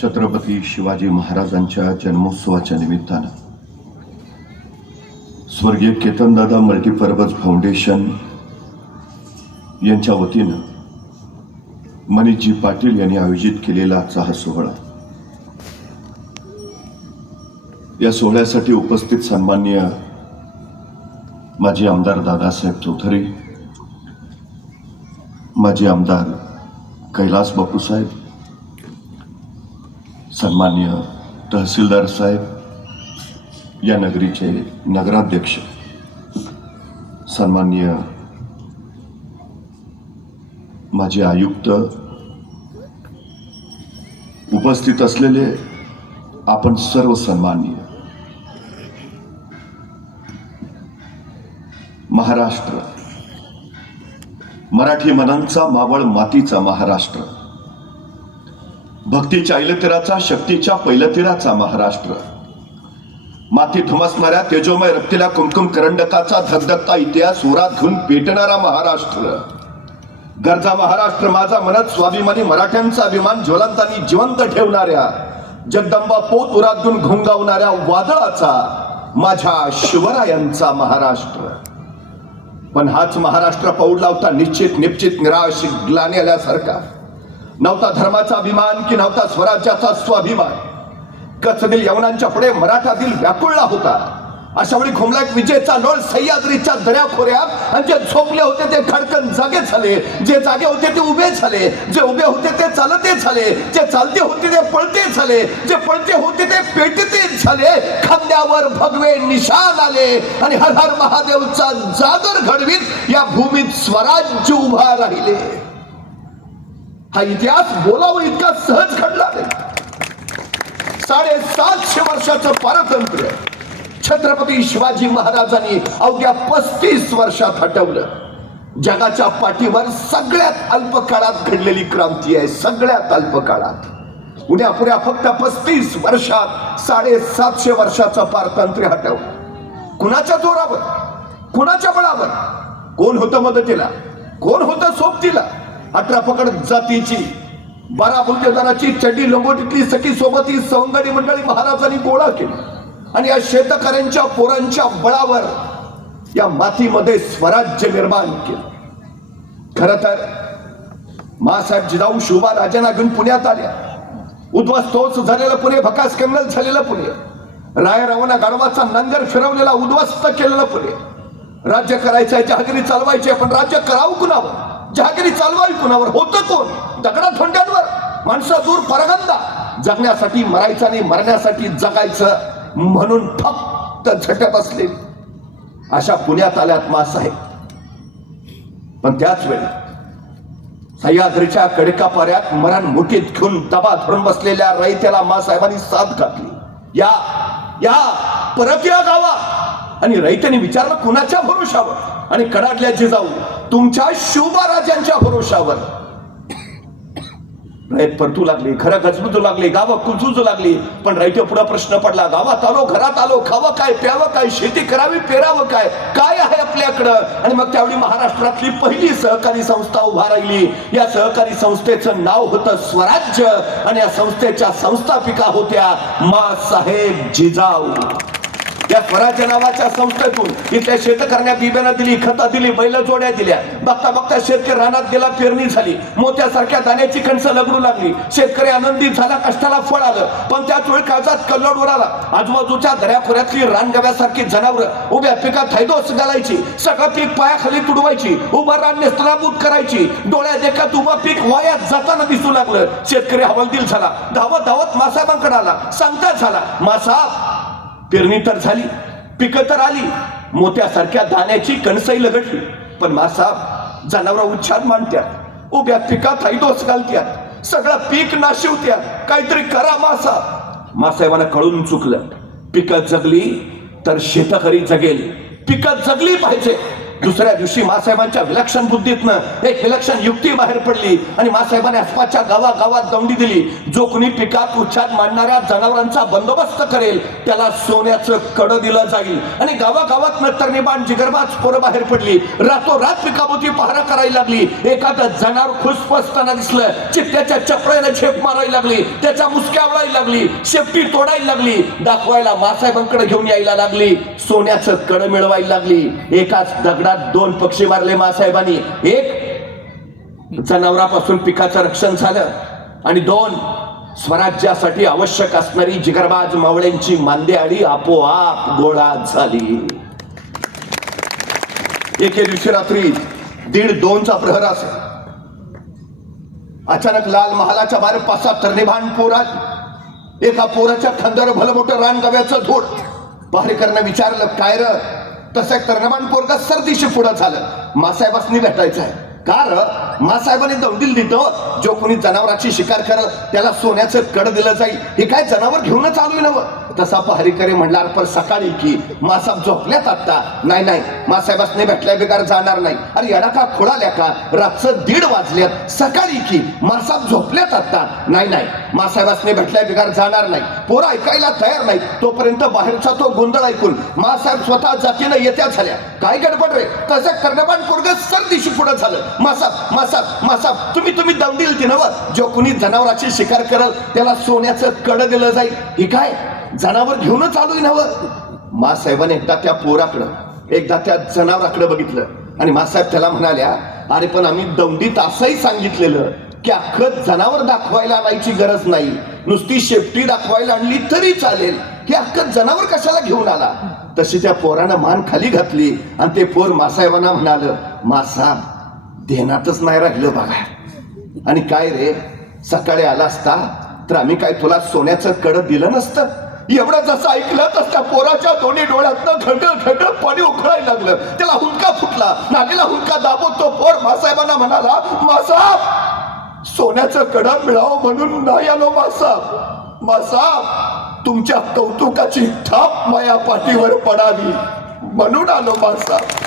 छत्रपती शिवाजी महाराजांच्या जन्मोत्सवाच्या निमित्तानं स्वर्गीय केतनदादा मल्टीपर्पज फाउंडेशन यांच्या वतीनं मनीषजी पाटील यांनी आयोजित केलेला आजचा हा सोहळा, या सोहळ्यासाठी उपस्थित सन्माननीय माजी आमदार दादासाहेब चौधरी, माजी आमदार कैलास बापू साहेब, सन्माननीय तहसीलदार साहेब, या नगरीचे नगराध्यक्ष, सन्माननीय माजी आयुक्त, उपस्थित असलेले आपण सर्व सन्माननीय, महाराष्ट्र, मराठी मनांचा मावळ मातीचा महाराष्ट्र, भक्तीच्या ऐलतिराचा, शक्तीच्या पैलतिराचा महाराष्ट्र, माती धुमसणाऱ्या तेजोमय रक्तीला कुमकुम करंडकाचा धगधगता इतिहास उरात घेऊन पेटणारा महाराष्ट्र, गरजा महाराष्ट्र माझा मनत स्वाभिमानी मराठ्यांचा अभिमान ज्वलंतानी जिवंत ठेवणाऱ्या, जगदंबा पोत उरात घेऊन घुंगावणाऱ्या वादळाचा माझ्या शिवरायांचा महाराष्ट्र. पण हाच महाराष्ट्र पौडला होता निश्चित निश्चित निराश ग्लानी आल्यासारखा. नव्हता धर्माचा अभिमान की नव्हता स्वराज्याचा स्वाभिमान. कचदिल यवनांच्या पुढे मराठा दिल व्याकुळला होता. अशा वेळी घुमला एक विजेचा लोळ सह्याद्रीच्या दऱ्याखोऱ्यात, आणि जे झोपले होते ते खडकन जागे झाले, जे जागे होते ते उभे झाले, जे उभे होते ते चालते झाले, जे चालते होते ते पळते झाले, जे पळते होते ते पेटते झाले. खांद्यावर भगवे निशाण आले आणि हर हर महादेवचा जागर घडवीत या भूमीत स्वराज्य उभा राहिले. हा इतिहास बोलावं इतका सहज घडला नाही. 750 वर्षाचं पारतंत्र्य छत्रपती शिवाजी महाराजांनी अवघ्या 35 वर्षात हटवलं. जगाच्या पाठीवर सगळ्यात अल्प काळात घडलेली क्रांती आहे. सगळ्यात अल्प काळात, पुण्या फक्त 35 वर्षात 750 वर्षाचं पारतंत्र्य हटवलं. कुणाच्या जोरावर, कुणाच्या बळावर? कोण होतं मदतीला, कोण होतं सोबतीला? 18 पकड जातीची, 12 बुलतेदाराची चड्डी लंगोटीतली सखी सोबत ही सवंगडी मंडळी महाराजांनी गोळा केली आणि या शेतकऱ्यांच्या पोरांच्या बळावर या मातीमध्ये स्वराज्य निर्माण केलं. खर तर मासाहेब जिजाऊ शिवबा राजांना घेऊन पुण्यात आल्या. उद्ध्वस्त झालेलं पुणे, भकास कन्नल झालेलं पुणे, राय रवाना गाढवाचा नांगर फिरवलेला उद्ध्वस्त केलेलं पुणे. राज्य करायचंय, जहागिरी चालवायची, पण राज्य करावं कुणावर, जहागिरी चालवावी कुणावर? होतं कोण? दगडा धोंड्यांवर, माणसं दूर परगंदा. जगण्यासाठी मरायचं आणि मरण्यासाठी जगायचं म्हणून फक्त झटत असले अशा पुण्यात आल्यात मासाहेब. पण त्याच वेळी सह्याद्रीच्या कडकापाऱ्यात मरण मुठीत घेऊन दबा धरून बसलेल्या रयतेला मासाहेबांनी साथ घातली. या परत या गावा. आणि रयतेने विचारलं कुणाच्या भरोशावर? आणि कडाडल्या जिजाऊ तुमच्या शिवबा राजांच्या भरोशावर. रयत परतू लागली, घरं गजबजू लागली, गावं कुजूजू लागली. पण रयते पुढे प्रश्न पडला, गावात आलो, घरात आलो, खावं काय, प्यावं काय, शेती करावी, पेरावं काय, काय आहे आपल्याकडं? आणि मग त्यावेळी महाराष्ट्रातली पहिली सहकारी संस्था उभा राहिली. या सहकारी संस्थेचं नाव होतं स्वराज्य आणि या संस्थेच्या संस्थापिका होत्या मासाहेब जिजाऊ. या स्वराज्य नावाच्या संस्थेतून इथल्या शेतकऱ्यांना बिबेनं दिली, खतं दिली, बैल जोड्या दिल्या. बघता बघता शेतकरी रानात गेला, पेरणी झाली, मोत्यासारख्या दाण्याची कणसं लगडू लागली. शेतकरी आनंदित झाला, कष्टाला फळ आलं. पण त्याच वेळी काळजात कल्लोळ आला. आजूबाजूच्या दऱ्याखोऱ्यातली रानगव्यासारखी जनावरं उभ्या पिकात हैदोस घालायची, सगळं पीक पायाखाली तुडवायची, उभं रान नेस्तनाबूत करायची. डोळ्या देखत उभं पीक वायात जाताना दिसू लागलं. शेतकरी हवालदिल झाला, धावत धावत मासाहेबांकडे आला. सांगता झाला, मासाहेब पेरणी तर झाली, पिकं तर आली, मोत्यासारख्या दाण्याची कणसई लगडली, पण मासाहेब जनावर उच्छाद मांडत्यात, उभ्या पिकात हैदोस घालत्यात, सगळं पीक नाशिवत्यात. काहीतरी करा मासाहेब. मासाहेबांना कळून चुकलं. पिकं जगली तर शेतकरी जगेल, पिकं जगली पाहिजे. दुसऱ्या दिवशी मासाहेबांच्या विलक्षण बुद्धीतनं एक विलक्षण युक्ती बाहेर पडली आणि मासाहेबांनी आसपासच्या गावागावात दौंडी दिली. जो कोणी पिकात उच्छाद मांडणाऱ्या जनावरांचा बंदोबस्त करेल त्याला सोन्याचं कडं दिलं जाईल. आणि गावागावात तरणीबाण जिगरबाज पोरं बाहेर पडली. रातोरात पिकाभोवती पहारा करायला लागली. एखादं जनावर खुसपसताना दिसलं, चित्त्याच्या चपळ्याने झेप मारायला लागली, त्याच्या मुसक्या आवळायला लागली, शेपटी तोडायला लागली, दाखवायला मासाहेबांकडे घेऊन यायला लागली, सोन्याचं कडं मिळवायला लागली. एकाच दगडात दोन पक्षी मारले मासाहेबांनी. एक, जनावरांपासून पिकाचं रक्षण झालं आणि दोन, स्वराज्यासाठी आवश्यक असणारी जिगरबाज मावळ्यांची मांदेआळी आपोआप गोळा झाली. एके दिवशी रात्री 1:30-2चा प्रहर असे. अचानक लाल महालाच्या बाहेर 5-6 तरणीभान पोरात एका पोराच्या खांद्यावर भलं मोठं रानगव्याचं धूळ. पहारेकरांना विचारलं, काय र? तसं एक तरणीभान पोरगा सरदिशी पुढं झालं. मासाहेबांनी भेटायचं आहे. कारण मासाहेबांनी दौंडील दिलं, जो कोणी जनावराची शिकार करल त्याला सोन्याचं कड दिलं जाईल. हे काय जनावर घेऊनच आलोय नव? तसा पहारेकरी म्हणला, पर सकाळी की मासाहेब झोपल्यात आता. नाही नाही, मासाहेबांनी भेटल्या बेकार जाणार नाही. अरे येडा का खोळाल्या का? रातचं 1:30 वाजल्यात, सकाळी की मासाहेब झोपल्यात आता. नाही नाही, मासाहेबांनी भेटल्या बेकार जाणार नाही. पोरं ऐकायला तयार नाही. तोपर्यंत बाहेरचा तो गोंधळ ऐकून मासाहेब स्वतः जातीनं येत्या झाल्या. काय गडबड रे? तसं कर्णबाण पोरग सरदिशी पुढे झालं. मासाहेब मासाहेब मासाहेब, तुम्ही दौंडील ती नव? जो कुणी जनावराची शिकार करल त्याला सोन्याचं कड दिलं जाईल. हे काय जनावर घेऊनच आलोय नव? मासाहेबांनी एकदा त्या पोराकडं, एकदा त्या जनावराकडे बघितलं आणि मासाहेब त्याला म्हणाल्या, अरे पण आम्ही दौंडीत असंही सांगितलेलं की अख्खं जनावर दाखवायला आणायची गरज नाही, नुसती शेपटी दाखवायला आणली तरी चालेल. हे अख्खं जनावर कशाला घेऊन आला? तशी त्या पोरानं मान खाली घातली आणि ते पोर मासाहेबांना म्हणाल, मासाहेब ध्यानातच नाही राहिलं बघा. आणि काय रे, सकाळी आला असता तर आम्ही काय तुला सोन्याचं कडं दिलं नसतं? एवढं जसं ऐकलं तसं त्या पोराच्या दोन्ही डोळ्यातनं घट पाणी उखळायला लागलं. त्याला हुंका फुटला. नागेला हुंका दाबत तो पोर मासाहेबांना म्हणाला, मासाहेब सोन्याचं कडं मिळावं म्हणून नाही आलो मासाहेब. मासाहेब तुमच्या कौतुकाची थाप माया पाठीवर पडावी म्हणून आलो मासाहेब.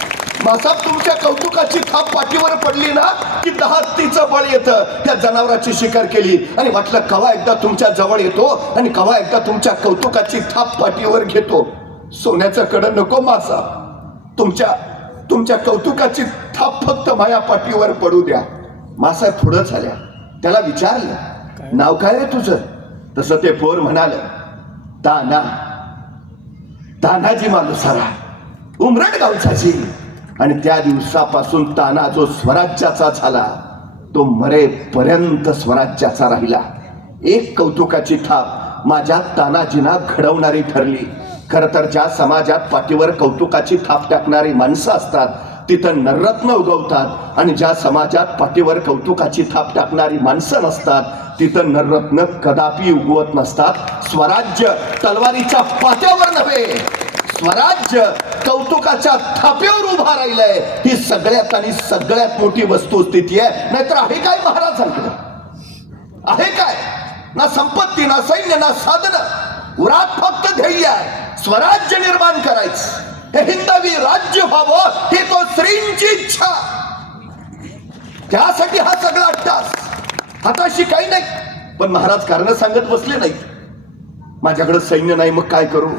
मासाहेब तुमच्या कौतुकाची थाप पाठीवर पडली ना की 10 हत्तीचं बळ येतं. त्या जनावराची शिकार केली आणि वाटलं कवा एकदा तुमच्या जवळ येतो आणि कवा एकदा तुमच्या कौतुकाची थाप पाठीवर घेतो. सोन्याचं कडं नको मासाहेब, तुमच्या कौतुकाची थाप फक्त माया पाठीवर पडू द्या. मासाहेब पुढं झाल्या. त्याला विचारलं, नाव काय रे तुझं? तसं ते पोर म्हणाल, ताना, तानाजी मालुसरा, उमरड गावचाची. आणि त्या दिवसापासून ताना जो स्वराज्याचा झाला तो मरेपर्यंत स्वराज्याचा राहिला. एक कौतुकाची थाप माझ्या तानाजीना घडवणारी ठरली. खर तर ज्या समाजात पाठीवर कौतुकाची थाप टाकणारी माणसं असतात तिथं नररत्न उगवतात आणि ज्या समाजात पाठीवर कौतुकाची थाप टाकणारी माणसं नसतात तिथं नररत्न कदापि उगवत नसतात. स्वराज्य तलवारीच्या पात्यावर नव्हे, स्वराज्य कौतुकाच्या थापेवर उभा राहिलंय. ही सगळ्यात आणि सगळ्यात मोठी वस्तुस्थिती आहे. नाहीतर आहे काय महाराजांकडे? आहे काय? ना संपत्ती, ना सैन्य, ना साधन. उरात फक्त ध्येय आहे, स्वराज्य निर्माण करायचं. हे हिंदवी राज्य व्हावं ही तो श्रींची इच्छा. त्यासाठी हा सगळा अट्टास. हाताशी काही नाही. पण महाराज कारण सांगत बसले नाही. माझ्याकडे सैन्य नाही मग काय करू,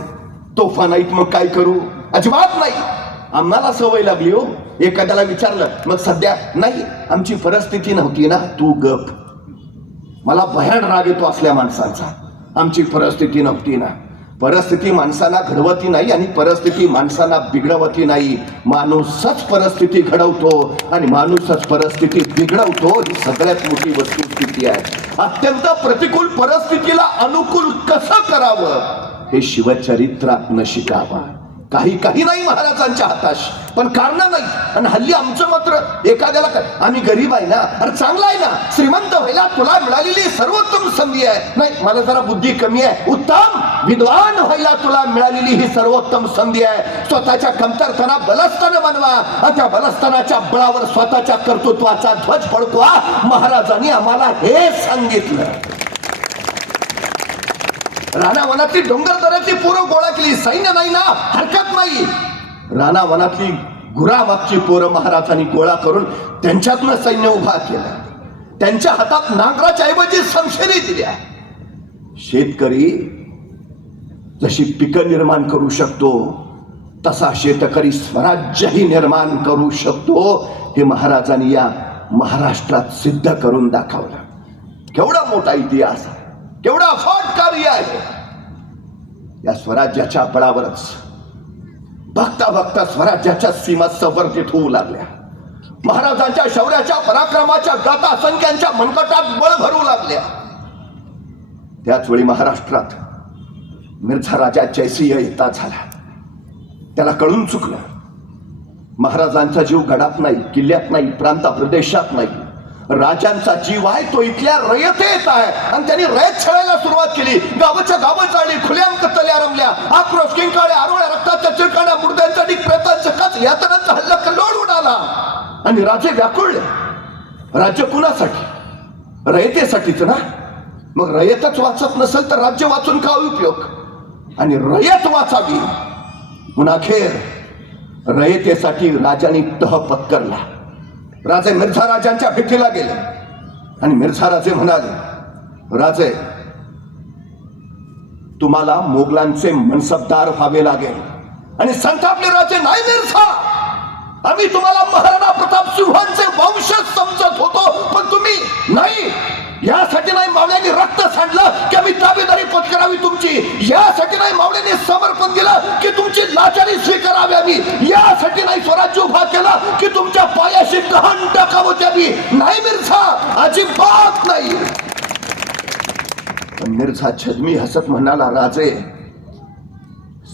तोफा नाहीत मग काय करू? अजिबात नाही. आम्हाला सवय लागली हो. एखाद्याला विचारलं मग सध्या नाही, आमची परिस्थिती नव्हती ना. तू गप. मला भयान राग येतो असल्या माणसांचा. आमची परिस्थिती नव्हती ना. परिस्थिती माणसाला घडवती नाही आणि परिस्थिती माणसाला बिघडवती नाही. माणूसच परिस्थिती घडवतो आणि माणूसच परिस्थिती बिघडवतो. ही सगळ्यात मोठी वस्तुस्थिती आहे. अत्यंत प्रतिकूल परिस्थितीला अनुकूल कसं करावं हे शिवचरित्रातनं शिकावं. काही नाही महाराजांच्या हाताशी, पण कारण नाही. आणि हल्ली आमचं मात्र एखाद्याला आम्ही गरीब आहे ना, अरे चांगला आहे ना, श्रीमंत व्हायला तुला मिळालेली सर्वोत्तम संधी आहे. नाही, मला जरा बुद्धी कमी आहे. उत्तम विद्वान व्हायला तुला मिळालेली ही सर्वोत्तम संधी आहे. स्वतःच्या कमतरपणा बलस्थान बनवा. त्या बलस्थानाच्या बळावर स्वतःच्या कर्तृत्वाचा ध्वज फडकवा. महाराजांनी आम्हाला हे सांगितलं. रानावनातली डोंगर दऱ्यातली पोरं गोळा केली. सैन्य नाही ना, हरकत नाही. रानावनातली गुरामागची पोरं महाराजांनी गोळा करून त्यांच्यातनं सैन्य उभा केलं. त्यांच्या हातात नांगराच्या ऐवजी शमशेरी दिल्या. शेतकरी जशी पिकं निर्माण करू शकतो तसा शेतकरी स्वराज्यही निर्माण करू शकतो. हे महाराजांनी या महाराष्ट्रात सिद्ध करून दाखवलं. केवढा मोठा इतिहास, केवढा अफाट कार्य आहे. या स्वराज्याच्या बळावरच बघता बघता स्वराज्याच्या सीमा संवर्धित होऊ लागल्या. महाराजांच्या शौर्याच्या पराक्रमाच्या गाथा संख्यांच्या मनकटात बळ भरू लागल्या. त्याच वेळी महाराष्ट्रात मिर्झा राजा जयसिंह येता झाला. त्याला कळून चुकलं, महाराजांचा जीव गडात नाही, किल्ल्यात नाही, प्रांत प्रदेशात नाही. राजांचा जीव आहे तो इथल्या रयतेत आहे. आणि त्यांनी रयत छळायला सुरुवात केली. गावाच्या गावं जाळली, खुल्याम कतल्या रमल्या, आक्रोश, किंकाळ्या, आरोळ्या, रक्ताच्या चिरकाण्या, मुर्द्यांसाठी प्रेतांचं कच, यातनांचा हल्ला कल्लोळ उडाला. आणि राजे व्याकुळले. राज्य कुणासाठी? रयतेसाठीच ना. मग रयतच वाचत नसेल तर राज्य वाचून का उपयोग? आणि रयत वाचावी म्हणून अखेर रयतेसाठी राजाने तह पत्करला. राजे मिर्झा राजांच्या भेटीला गेले आणि मिर्झा राजे म्हणाले, राजे तुम्हाला मोगलांचे मनसबदार व्हावे लागेल. आणि संतापले राजे, नाही मिर्झा, आम्ही तुम्हाला महाराणा प्रताप सिंहांचे वंशज समजत होतो, पण तुम्ही नाही. यासाठी नाही मावळ्यांनी रक्त सांडलं की आम्ही ताबेदारी पत्करावी तुमची. यासाठी नाही मावळ्यांनी समर्पण दिलं की तुमची लाचारी स्वीकारावी आम्ही. यासाठी नाही स्वराज्य उभा केला की तुमच्या पायाशी गहन टाकावं द्यावी. नाही मिर्झा, अजिबात नाही. पण मिर्झा छद्मी हसत म्हणाला, राजे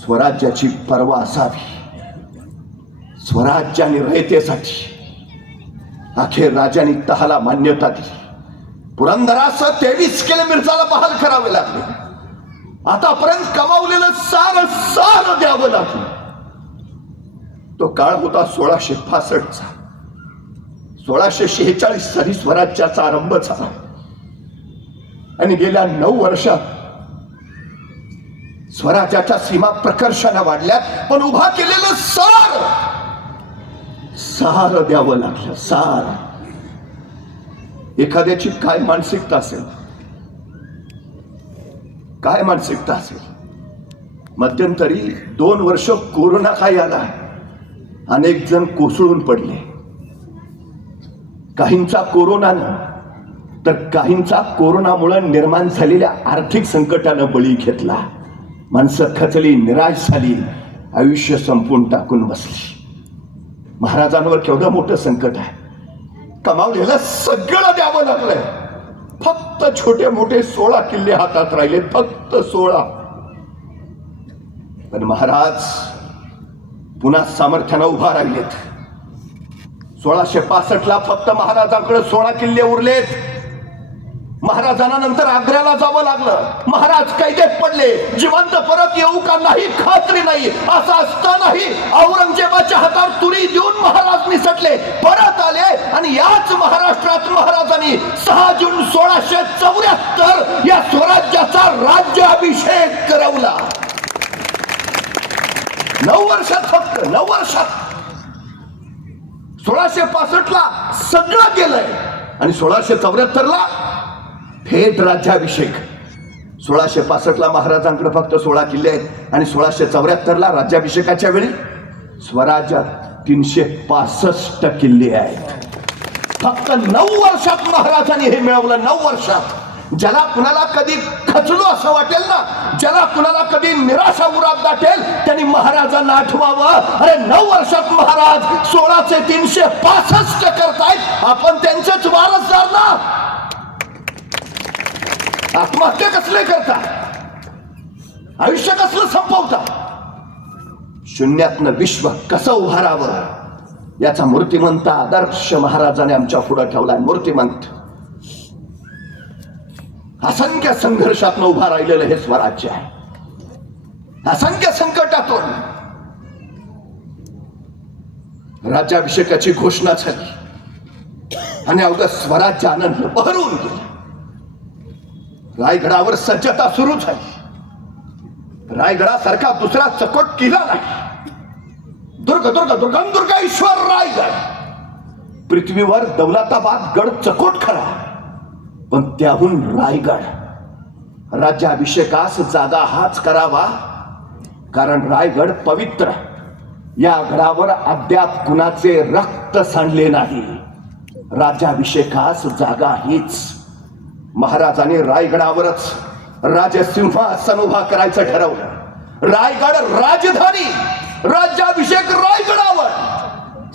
स्वराज्याची पर्वा असावी. स्वराज्य आणि रयतेसाठी अखेर राजांनी तहाला मान्यता दिली. पुरंदरासह 23 किले मिर्झाला बहाल करावे लागले. आतापर्यंत कमावलेलं सार द्यावं लागलं. तो काळ होता 1665चा. 1646 साली स्वराज्याचा आरंभ झाला आणि गेल्या 9 वर्षात स्वराज्याच्या सीमा प्रकर्षाने वाढल्यात. पण उभा केलेलं सार द्यावं लागलं. सार. एखाद्याची काय मानसिकता असेल, काय मानसिकता असेल. मध्यंतरी 2 वर्ष कोरोना काय आला, अनेक जण कोसळून पडले. काहींचा कोरोनानं तर काहींचा कोरोनामुळे निर्माण झालेल्या आर्थिक संकटानं बळी घेतला. माणसं खचली, निराश झाली, आयुष्य संपून टाकून बसली. महाराजांवर केवढं मोठं संकट आहे. कमावलेलं सगळं द्यावं लागलंय. फक्त छोटे मोठे 16 किल्ले हातात राहिले, फक्त 16. पण महाराज पुन्हा सामर्थ्यानं उभा राहिलेत. 1665ला फक्त महाराजांकडे 16 किल्ले उरलेत. महाराजांना नंतर आग्र्याला जावं लागलं. महाराज कैदेत पडले. जिवंत परत येऊ का नाही खात्री नाही. असं असतानाही औरंगजेबाच्या हातावर तुरी देऊन महाराज निसटले, परत आले. आणि याच महाराष्ट्रात महाराजांनी 6 जून 1674 या स्वराज्याचा राज्याभिषेक करवला. 9 वर्षात, फक्त 9 वर्षात 1665ला सगळं गेलंय आणि 1674ला थेट राज्याभिषेक. 1665ला महाराजांकडे फक्त 16 किल्ले आहेत आणि 1674ला राज्याभिषेकाच्या वेळी स्वराज्यात 365 किल्ले आहेत. फक्त 9 वर्षात महाराजांनी हे मिळवलं. 9 वर्षात. ज्याला कुणाला कधी खचलो असं वाटेल ना, ज्याला कुणाला कधी निराशा उरात दाटेल, त्यांनी महाराजांना आठवावं. अरे 9 वर्षात महाराज 16 चे 365 करतायत. आपण त्यांचेच वारसदार ना. आत्महत्या कसले करता, आयुष्य कसलं संपवता, शून्यातनं विश्व कसं उभारावं याचा मूर्तिमंत आदर्श महाराजांनी आमच्या पुढे ठेवलाय. मूर्तिमंत. असंख्य संघर्षातनं उभा राहिलेलं हे स्वराज्य आहे. असंख्य संकटातून राज्याभिषेकाची घोषणा झाली आणि अवघं स्वराज्य आनंद बहरून गेलं. रायगडावर सज्जता सुरू झाली. रायगडासारखा दुसरा चकोट किल्ला नाही. दुर्ग दुर्ग दुर्गम दुर्गेश्वर रायगड. पृथ्वीवर दौलताबाद गड चकोट खरा, पण त्याहून रायगड. राज्याभिषेकास जागा हाच करावा, कारण रायगड पवित्र. या गडावर अद्याप कुणाचे रक्त सांडले नाही. राज्याभिषेकास जागा हीच. महाराजांनी रायगडावरच राजसिंहासन उभा करायचं ठरवलं. रायगड राजधानी, राज्याभिषेक रायगडावर.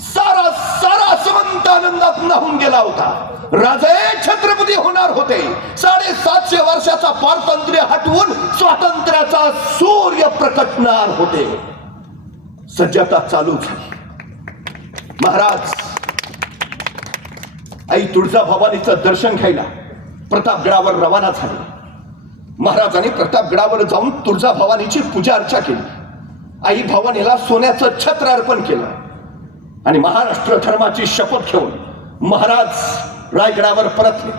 सारा सारा समंत आनंदात न्हाऊन गेला होता. राजे छत्रपती होणार होते. 750 वर्षाचा पारतंत्र्य हटवून स्वातंत्र्याचा सूर्य प्रकटणार होते. सज्जता चालू झाली. महाराज आई तुळजाभवानीचं दर्शन घ्यायला प्रतापगडावर रवाना झाले. महाराजांनी प्रतापगडावर जाऊन तुळजाभवानीची पूजा अर्चा केली. आई भवानीला सोन्याचं छत्र अर्पण केलं आणि महाराष्ट्र धर्माची शपथ घेऊन महाराज रायगडावर परतले.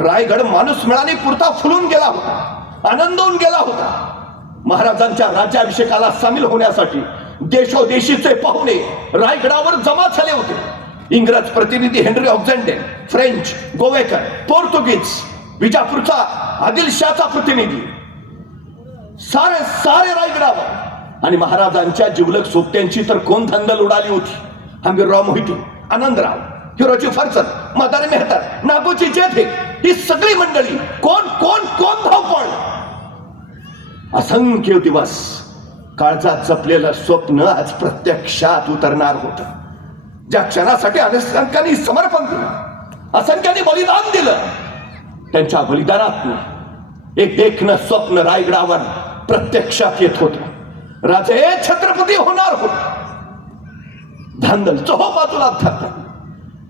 रायगड माणूस मिळाने पुरता फुलून गेला होता, आनंदून गेला होता. महाराजांच्या राज्याभिषेकाला सामील होण्यासाठी देशोदेशीचे पाहुणे रायगडावर जमा झाले होते. इंग्रज प्रतिनिधी हेनरी ऑक्झेंडे, फ्रेंच, गोवेकर, पोर्तुगीज, विजापूरचा आदिलशाचा प्रतिनिधी, सारे सारे रायगडावर. आणि महाराजांच्या जिवलग सोबत्यांची तर कोण धांदल उडाली होती. हंबीरराव मोहिते, आनंदराव, हिरोजी फरसत, मदारी मेहतर, नागोजी जेठे, ही सगळी मंडळी कोण कोण कोण धावपळ. असंख्य दिवस काळजात जपलेलं स्वप्न आज प्रत्यक्षात उतरणार होतं. ज्या क्षणासाठी असंख्यांनी समर्पण दिलं, असंख्यांनी बलिदान दिलं, त्यांच्या बलिदानात एक देखणं स्वप्न रायगडावर प्रत्यक्षात येत होतं. राजे छत्रपती होणार होते. धांदल चोहो बाजूला धरतात.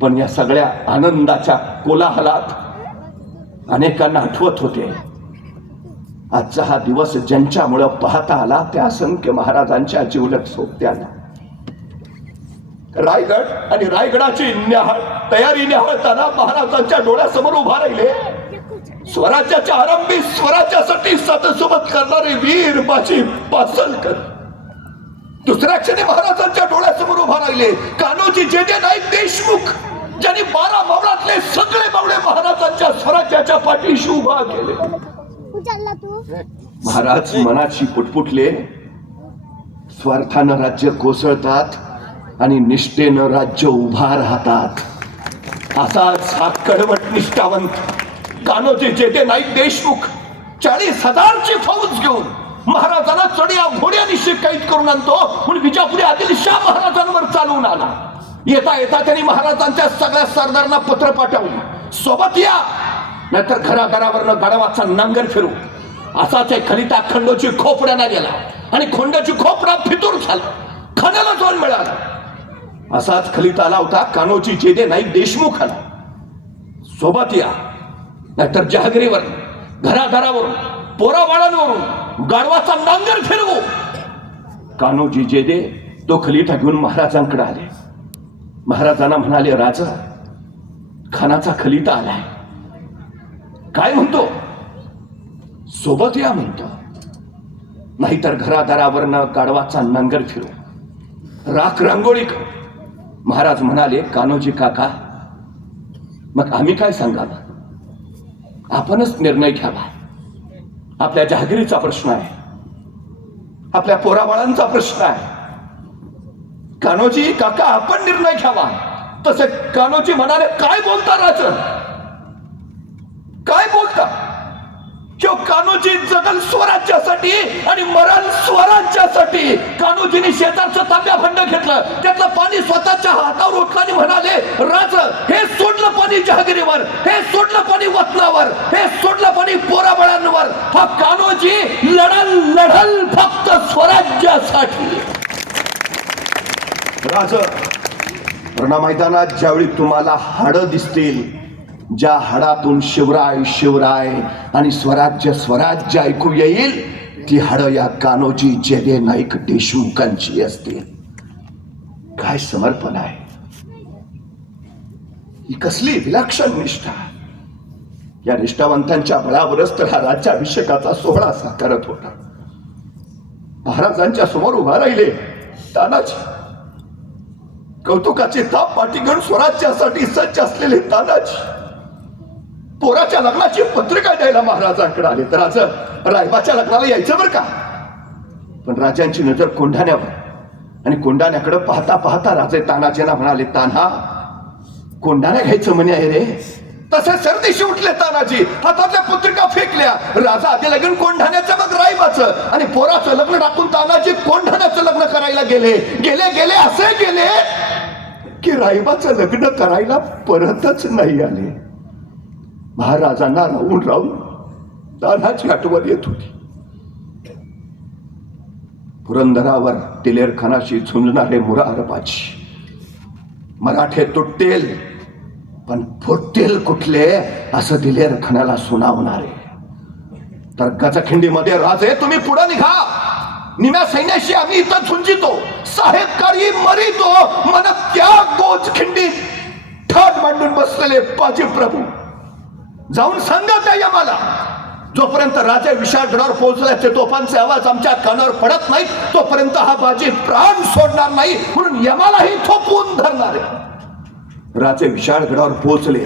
पण या सगळ्या आनंदाच्या कोलाहलात अनेकांना आठवत होते आजचा हा दिवस ज्यांच्यामुळे पाहता आला त्या असंख्य महाराजांच्या जिवलग सोबत्यांना. रायगड आणि रायगडाची तयारी निहाळताना महाराजांच्या डोळ्यासमोर उभा राहिले स्वराज्याच्या आरंभी स्वराज्यासाठी सतसोबत करणारे वीर बाजी पासलकर. दुसऱ्या क्षणी महाराजांच्या डोळ्यासमोर उभा राहिले कान्होजी जे नाईक देशमुख, ज्यांनी 12 मावळातले सगळे मावळे महाराजांच्या स्वराज्याच्या पाठीशी उभा केले. महाराज मनाची पुटपुटले. स्वार्थानं राज्य कोसळतात आणि निष्ठेनं राज्य उभा राहतात. असाच हा कडवट निष्ठावंत कान्होजी जे नाईक देशमुख 40,000ची फौज घेऊन महाराजांना चढ्या घोड्यानिशी कैद करून आणतो म्हणून विजापुरी आदिलशाह महाराजांवर चालून आला. येता येता त्यांनी महाराजांच्या सगळ्या सरदारांना पत्र पाठवलं, सोबत या नाहीतर घराघरावरनं गाढवाचा नांगर फिरू. असाच एक खलिता खंडोची खोपड्याला गेला आणि खोंडाची खोपडा फितूर झाला. खाण्याला जोन मिळाला. असाच खलिता आला होता कान्होजी जे नाईक देशमुख आला, सोबत या नाहीतर जहागिरीवर घराघरावरून पोराबाळांवरून गाढवाचा नांगर फिरवू. कान्होजी जेदे तो खलिता घेऊन महाराजांकडे आले. महाराजांना म्हणाले, राजा खानाचा खलिता आलाय. काय म्हणतो? सोबत या म्हणतो, नाहीतर घरादारावरनं गाढवाचा नांगर फिरू, राख रांगोळी कर. महाराज म्हणाले, कान्होजी काका मग आम्ही काय सांगाल? आपणच निर्णय घ्यावा. आपल्या जहागिरीचा प्रश्न आहे, आपल्या पोराबाळांचा प्रश्न आहे. कान्होजी काका आपण निर्णय घ्यावा. तसे कान्होजी म्हणाले, काय बोलता राजा, काय बोलता? कान्होजी जगल स्वराज्यासाठी आणि मरण स्वराज्यासाठी. कान्होजींनी शेजारचं तांब्या भांड घेतलं, त्यातलं पाणी स्वतःच्या हातावर ओतलं आणि म्हणाले, राजा हे सोडलं पाणी जहागिरीवर, हे सोडलं पाणी वतनावर, हे सोडलं पाणी पोराबळांवर. हा कान्होजी लढल लढल फक्त स्वराज्यासाठी. राजा रणा मैदानात ज्यावेळी तुम्हाला हाडं दिसतील, ज्या हाडातून शिवराय शिवराय आणि स्वराज्य स्वराज्य ऐकू येईल, ती हाडं या कान्होजी जे नाईक देशमुखांची असतील. काय समर्पण आहे, ही कसली विलक्षण निष्ठा. या निष्ठावंतांच्या बळावरच तर हा राज्याभिषेकाचा सोहळा साकारत होता. महाराजांच्या समोर उभा राहिले तानाजी. कौतुकाची ताप पाठी घेऊन स्वराज्यासाठी सज्ज असलेले तानाजी पोराच्या लग्नाची पत्रिका द्यायला महाराजांकडे आले. तर आज रायबाच्या लग्नाला यायचं बरं का, पण राजांची नजर कोंढाण्यावर, आणि कोंढाण्याकडे पाहता पाहता राजे तानाजींना म्हणाले, तान्हा कोंढाण्या घ्यायचं म्हणे आहे रे. तसे सरदेशी उठले तानाजी, हातातल्या पत्रिका फेकल्या. राजा आधी लगीन कोंढाण्याचं मग रायबाचं, आणि पोराचं लग्न टाकून तानाजी कोंढाण्याचं लग्न करायला गेले. गेले गेले असे गेले की रायबाचं लग्न करायला परतच नाही आले. महाराजांना राहून राहून तानाची आठवण येत होती. पुरंदरावर दिलेरखानाशी झुंजणारे मुरारबाजी, मराठे तुटेल पण फुटतील कुठले असं दिलेरखानाला सुनावणारे. तर गजखिंडीमध्ये राजे तुम्ही पुढे निघा, निम्या सैन्याशी आम्ही इथं झुंजितो, साहेबकारी मरितो. मन त्या गोजखिंडीत ठाट मांडून बसलेले बाजी प्रभू जाऊन सांगा त्या यमाला, जोपर्यंत राजे विशाळगडावर पोहोचल्याचे तोफांचे आवाज आमच्या कानावर पडत नाही तोपर्यंत हा बाजी प्राण सोडणार नाही, म्हणून यमालाही थोपवून धरणार आहे. राजे विशाळगडावर पोहोचले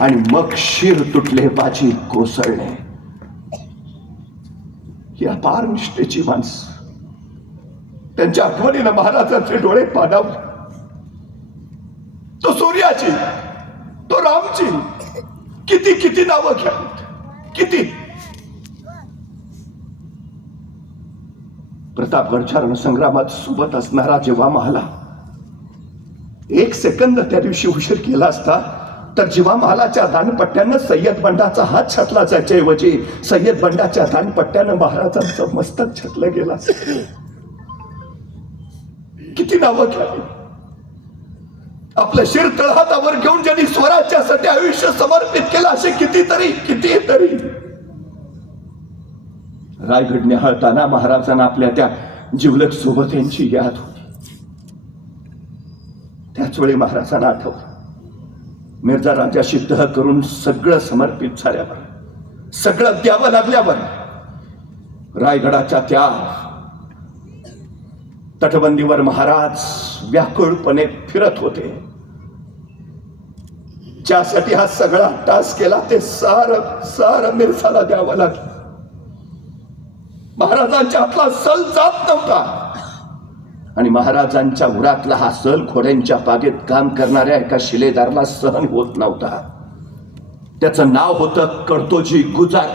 आणि मग शिर तुटले, बाजी कोसळले. ही अपार निष्ठेची माणसं, त्यांच्या आठवणीनं महाराजांचे डोळे पाणावले. तो सूर्याची, तो रामची, किती किती नावं घ्यावीत, किती. प्रतापगडच्या रणसंग्रामात सोबत असणारा जेव्हा महाला एक सेकंद त्या दिवशी उशीर केला असता तर जीवा महालाच्या दानपट्ट्यानं सय्यद बंडाचा हात छाटला जायच्या ऐवजी सय्यद बंडाच्या दानपट्ट्यानं महाराजांचं मस्तक छाटलं गेलं. किती नावं घ्यावी. आपलं शिर तळहातावर घेऊन ज्यांनी स्वराज्यासाठी आयुष्य समर्पित केलं असे कितीतरी. रायगड निहाळताना महाराजांना आपल्या त्या जिवलग सोबत यांची याद होती. त्याच वेळी महाराजांना आठवलं, मिर्झा राजाशी तह करून सगळं समर्पित झाल्यावर, सगळं द्यावं लागल्यावर रायगडाच्या त्या तटबंदीवर महाराज व्याकुळपणे फिरत होते. ज्यासाठी हा सगळा टास केला ते सार मिर्झाला द्यावं लागलं. महाराजांच्या हातला सल जात नव्हता, आणि महाराजांच्या उरातला हा सल घोड्यांच्या बागेत काम करणाऱ्या एका शिलेदाराला सहन होत नव्हता. त्याचं नाव होतं कर्तोजी गुजार.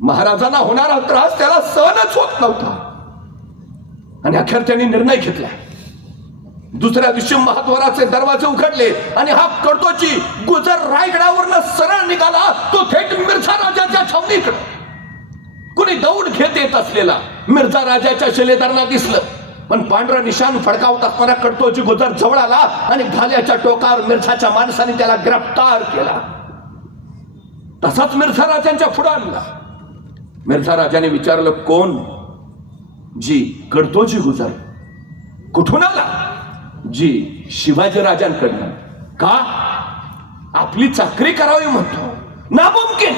महाराजांना होणारा त्रास त्याला सहनच होत नव्हता, आणि अखेर त्यांनी निर्णय घेतला. दुसऱ्या दिवशी महाद्वाराचे दरवाजे उघडले आणि हा कर्तोजी गुजर रायगडावरनं सरळ निघाला. तो थेट मिर्झा राजाच्या छावणीकडे. कुणी दौड घेत येत असलेला मिर्झा राजाच्या शिलेदारांना दिसलं, पण पांढरं निशाण फडकावत असताना कर्तोजी गुजर जवळ आला आणि भाल्याच्या टोकावर मिर्झाच्या माणसाने त्याला गिरफ्तार केला. तसाच मिर्झा राजांच्या पुढे आणला. मिर्झा राजाने विचारलं, कोण? जी कर्तोजी गुजर. कुठून आला? जी शिवाजी राजांकडनं. का? आपली चाकरी करावी म्हणतो. नामुमकिन.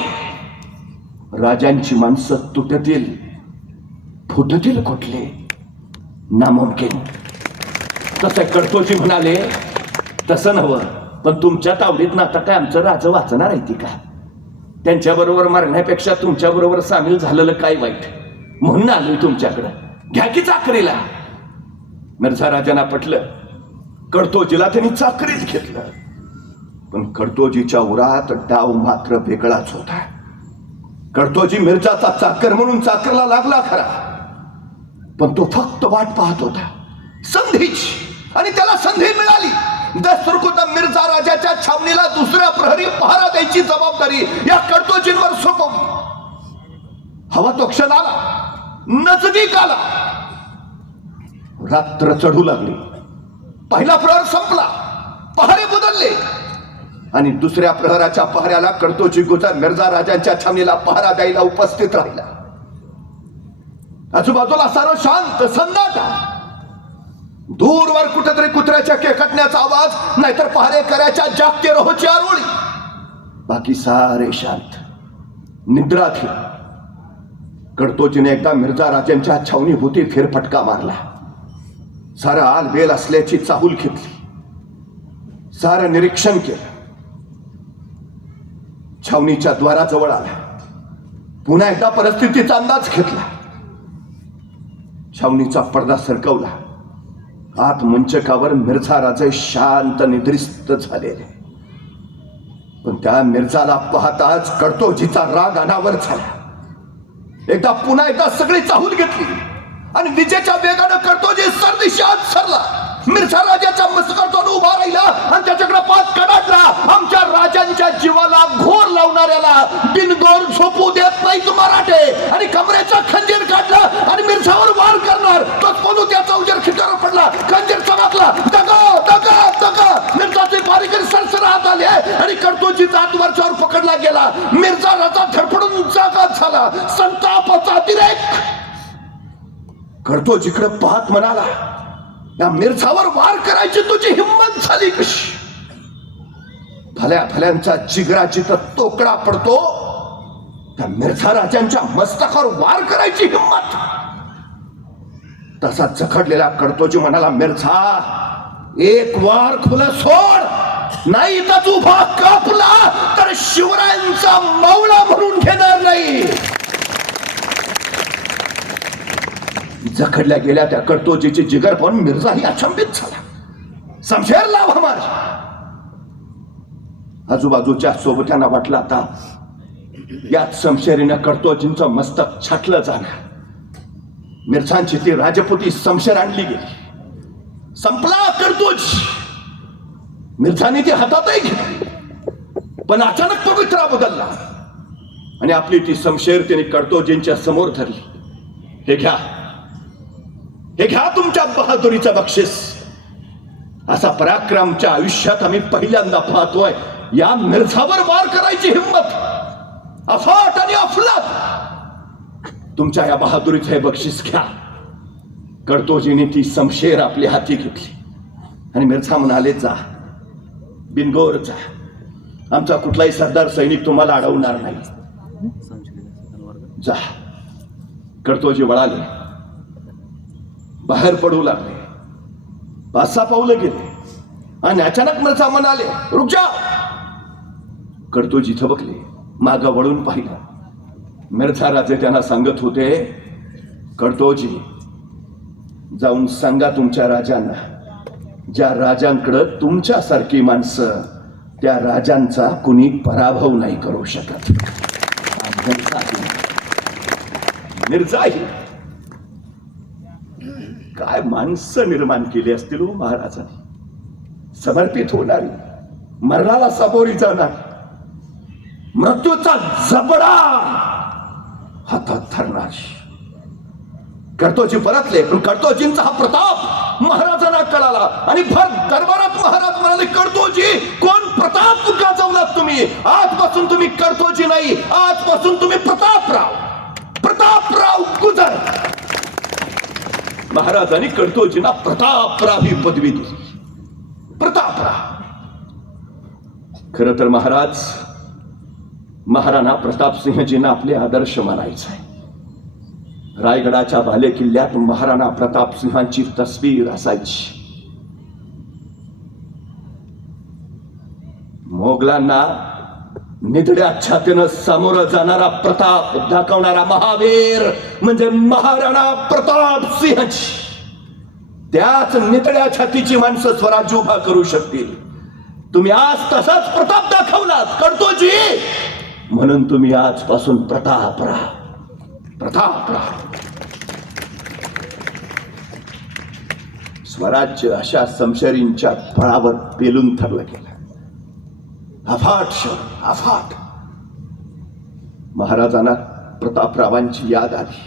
राजांची माणसं तुटतील फुटतील कुठले? नामुमकिन. तसं कर्तोजी म्हणाले, तसं नव्हं, पण तुमच्या तावडीत ना आता काय आमचं राज वाचणार आहे ती का? त्यांच्याबरोबर मरण्यापेक्षा तुमच्याबरोबर सामील झालेलं काय वाईट, म्हणून आलोय तुमच्याकडं. घ्या की चाकरीला. मिर्झा राजांना पटलं. कर्तोजीला त्यांनी चाकरीत घेतलं. पण कर्तोजीच्या उरात डाव मात्र वेगळाच होता. कर्तोजी मिर्झाचा चाकर म्हणून चाकरला लागला खरा, पण तो फक्त वाट पाहत होता संधीची, आणि त्याला संधी मिळाली. दस्तुरखुद्द मिर्झा राजाच्या छावणीला दुसऱ्या प्रहरी पहारा द्यायची जबाबदारी या कर्तोजींवर सोपवली. हवा तो क्षण आला, नजदीक आला. रात्र चढू लागली. पहिला प्रहर संपला, पहारे बदलले, आणि दुसऱ्या प्रहराच्या पहाऱ्याला कर्तोजी गुजर मिर्झा राजांच्या छावणीला पहारा द्यायला उपस्थित राहिला. आजूबाजूला सारं शांत सन्नाटा. दूरवर कुठेतरी कुत्र्याच्या केकटण्याचा आवाज, नाहीतर पहारेकऱ्याच्या जागते रोहची आरोळी. बाकी सारे शांत, निद्राधीन. कडतोजीने एकदा मिर्झा राजांच्या छावणीभोवती फेरफटका मारला. सारा आलबेल असल्याची चाहूल घेतली. सारं निरीक्षण केलं. छावणीच्या द्वाराजवळ आला. पुन्हा एकदा परिस्थितीचा अंदाज घेतला. छावणीचा पडदा सरकवला. आत मंचकावर मिर्झा राजे शांत निद्रिस्त झालेले. पण त्या मिर्झाला पाहताच कडतोजीचा राग अनावर झाला. पुन्हा एकदा सगळी चाहूल घेतली आणि विजेच्या वेगानं कडतोजी सरदिशात सरला. मिर्झा राजाच्या मस्तकातून उभा राहिला आणि त्याच्याकडे पाच कडाडला. आमच्या राजांच्या जीवाला घोर लावणाऱ्याला बिनगोर झोपू देत नाहीत मराठे. आणि कमरेचा खंजीर काढला आणि मिर्झावर वार करणार. तोच म्हणून त्याचा उजेर खिटावर पडला. खंजीर चमकला. दगा दगा दगा. मिर्झाचे बारीक सरसर हात आले आणि कडतोजीचा हात वरच्यावर पकडला गेला. मिर्झा राजा धडपडून जागा झाला. संतापाचा अतिरेक. कडतोजीकडे पाहत म्हणाला, या मिर्झावर वार करायची तुझी हिंमत झाली कशी? भल्या भल्यांचा जिगरा जिथं तोकडा पडतो त्या मिर्झा राजांच्या मस्तकावर वार करायची हिंमत. तसा जखडलेला कडतोजी म्हणाला, मिर्झा एक वार खुलं सोड, नाही तर उभा कापला तर शिवरायांचा मावळा म्हणून घेणार नाही. जखडल्या गेल्या त्या कडतोजीची जिगर पाहून मिर्झाही अचंबित झाला. समशेर लाव हमार. आजूबाजूच्या सोबत्यांना वाटलं आता याच समशेरीनं कडतोजींचं मस्तक छाटलं जाणार. मिर्झांची ती राजपुती समशेर आणली गेली. संपला कडतोज. मिर्झाने ती हातातही घेतली. पण अचानक पवित्रा बदलला आणि आपली ती समशेर तिने कडतोजींच्या समोर धरली. हे घ्या, हे घ्या तुमच्या बहादुरीचं बक्षीस. असा पराक्रमच्या आयुष्यात आम्ही पहिल्यांदा पाहतोय. या मिर्झावर वार करायची हिंमत, अफाट आणि अफलात. तुमच्या या बहादुरीचं हे बक्षीस घ्या. कडतोजीने ती समशेर आपली हाती घेतली आणि मिर्झा म्हणाले, जा बिनगोर जा. आमचा कुठलाही सरदार सैनिक तुम्हाला अडवणार नाही. जा. कडतोजी वळाले, बाहेर पडू लागले. 5-6 पावलं गेले आणि अचानक मिर्झा म्हणाले, रुक जा. कडतोजी थबकले, मागं वळून पाहिलं. मिर्झा राजे त्यांना सांगत होते, कडतोजी जाऊन सांगा तुमच्या राजांना, ज्या राजांकडं तुमच्यासारखी माणसं, त्या राजांचा कुणी पराभव नाही करू शकत. मिर्झाही काय माणसं निर्माण केली असतील हो महाराजांनी. समर्पित होणारी, मरणाला सामोरी जाणारी, मृत्यूचा जबडा हातात धरणारी. कडतोजी परतले, पण कडतोजींचा हा प्रताप महाराजांना कळाला आणि भर दरबारात महाराज म्हणाले, कडतोजी कोण प्रताप गाजवलात तुम्ही? आजपासून तुम्ही कडतोजी नाही, आजपासून तुम्ही प्रतापराव. प्रतापराव गुजर. महाराजांनी कडतोजींना प्रतापराव ही पदवी दिली. प्रतापराव. खरं तर महाराणा प्रतापसिंहजींना आपले आदर्श मानायचे आहे. रायगडाच्या बाले किल्ल्यात महाराणा प्रतापसिंहांची तस्वीर असायची. मोगलांना निधड्या छातीनं सामोरं जाणारा प्रताप दाखवणारा महावीर म्हणजे महाराणा प्रतापसिंहजी. त्याच निधड्या छातीची माणसं स्वराज्य उभा करू शकतील. तुम्ही आज तसाच प्रताप दाखवलात कडतोजी, म्हणून तुम्ही आजपासून प्रतापराव. प्रतापराव. स्वराज्य अशा समशेरींच्या बळावर पेलून ठरलं गेलं. अफाट शौर्य, अफाट. महाराजांना प्रतापरावांची याद आली.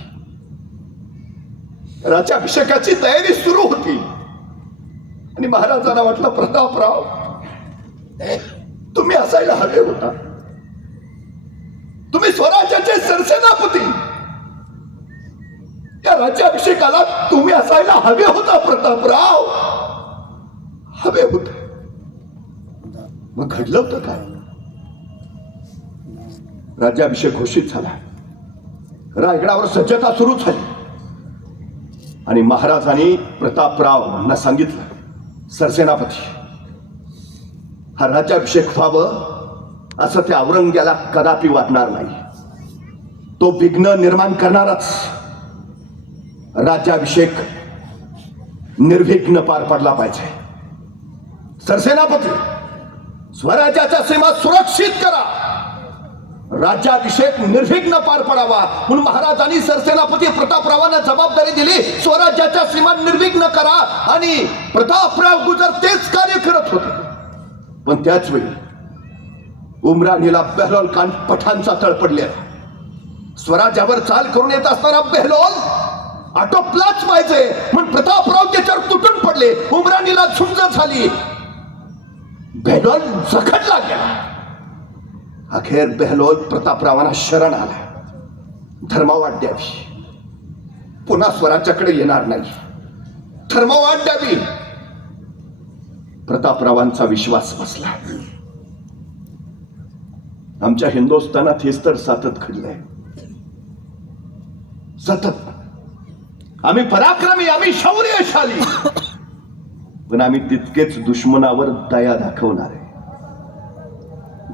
राज्याभिषेकाची तयारी सुरू होती आणि महाराजांना वाटलं, प्रतापराव तुम्ही असायला हवे होता. तुम्ही स्वराज्याचे सरसेनापती. या राज्याभिषेकाला तुम्ही असायला हवे होता प्रतापराव. हवे होते. मग घडलं होतं काय? राज्याभिषेक घोषित झाला. रायगडावर सज्जता सुरू झाली आणि महाराजांनी प्रतापरावांना सांगितलं, सरसेनापती, हा राज्याभिषेक व्हावं असं त्या औरंग्याला कदापि वाटणार नाही. तो विघ्न निर्माण करणारच. राज्याभिषेक निर्विघ्न पार पडला पाहिजे. सरसेनापती, स्वराज्याच्या सीमा सुरक्षित करा. राज्याभिषेक निर्विघ्न पार पडावा म्हणून महाराजांनी सरसेनापती प्रतापरावांना जबाबदारी दिली, स्वराज्याच्या सीमा निर्विघ्न करा. आणि प्रतापराव गुजर तेच कार्य करत होते. पण त्याच वेळी उमराणीला बेहलोल खान पठाणचा तळ पडले. स्वराज्यावर चाल करून येत असताना बेहलोल आटोपलाच पाहिजे म्हणून प्रतापराव त्याच्यावर तुटून पडले. उमराणीला झुंज झाली. बेहलोल जखडला गेला. अखेर बेहलोल प्रतापरावांना शरण आला. धर्मवाद द्यावी, पुन्हा स्वराज्याकडे येणार नाही. धर्मवाद द्यावी. प्रतापरावांचा विश्वास बसला. आमच्या हिंदुस्थानात हेच तर सतत घडलंय. सतत आम्ही पराक्रमी, आम्ही शौर्यशाली, पण आम्ही तितकेच दुश्मनावर दया दाखवणार आहे.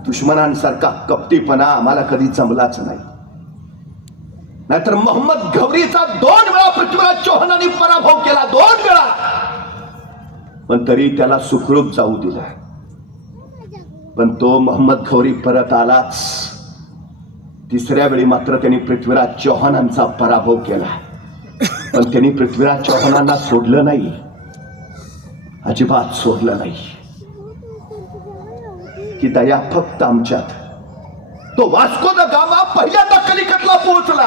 दुश्मनांसारखा कपटीपणा आम्हाला कधी जमलाच नाही. नाहीतर मोहम्मद घौरीचा 2 वेळा पृथ्वीराज चौहानांनी पराभव केला, 2 वेळा, पण तरी त्याला सुखरूप जाऊ दिला. पण तो मोहम्मद घौरी परत आलाच. तिसऱ्या वेळी मात्र त्यांनी पृथ्वीराज चौहानांचा पराभव केला. पण त्यांनी पृथ्वीराज चौहानांना सोडलं नाही, अजिबात सोडलं नाही. की दया फक्त आमच्यात. तो वास्को द गामा पहिल्यांदा कलिकतला पोहोचला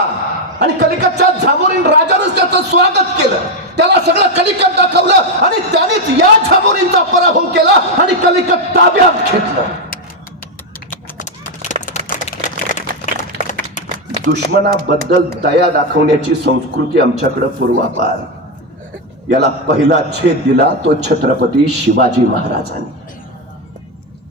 आणि कलिकतच्या झामोरीन राजानंच त्याचं स्वागत केलं. त्याला सगळं कलिकत दाखवलं आणि त्यानेच या झामोरींचा पराभव केला आणि कलिकत ताब्यात घेतलं. दुश्मनाबद्दल दया दाखवण्याची संस्कृती आमच्याकडे पूर्वापार. याला पहिला छेद दिला तो छत्रपती शिवाजी महाराजांनी.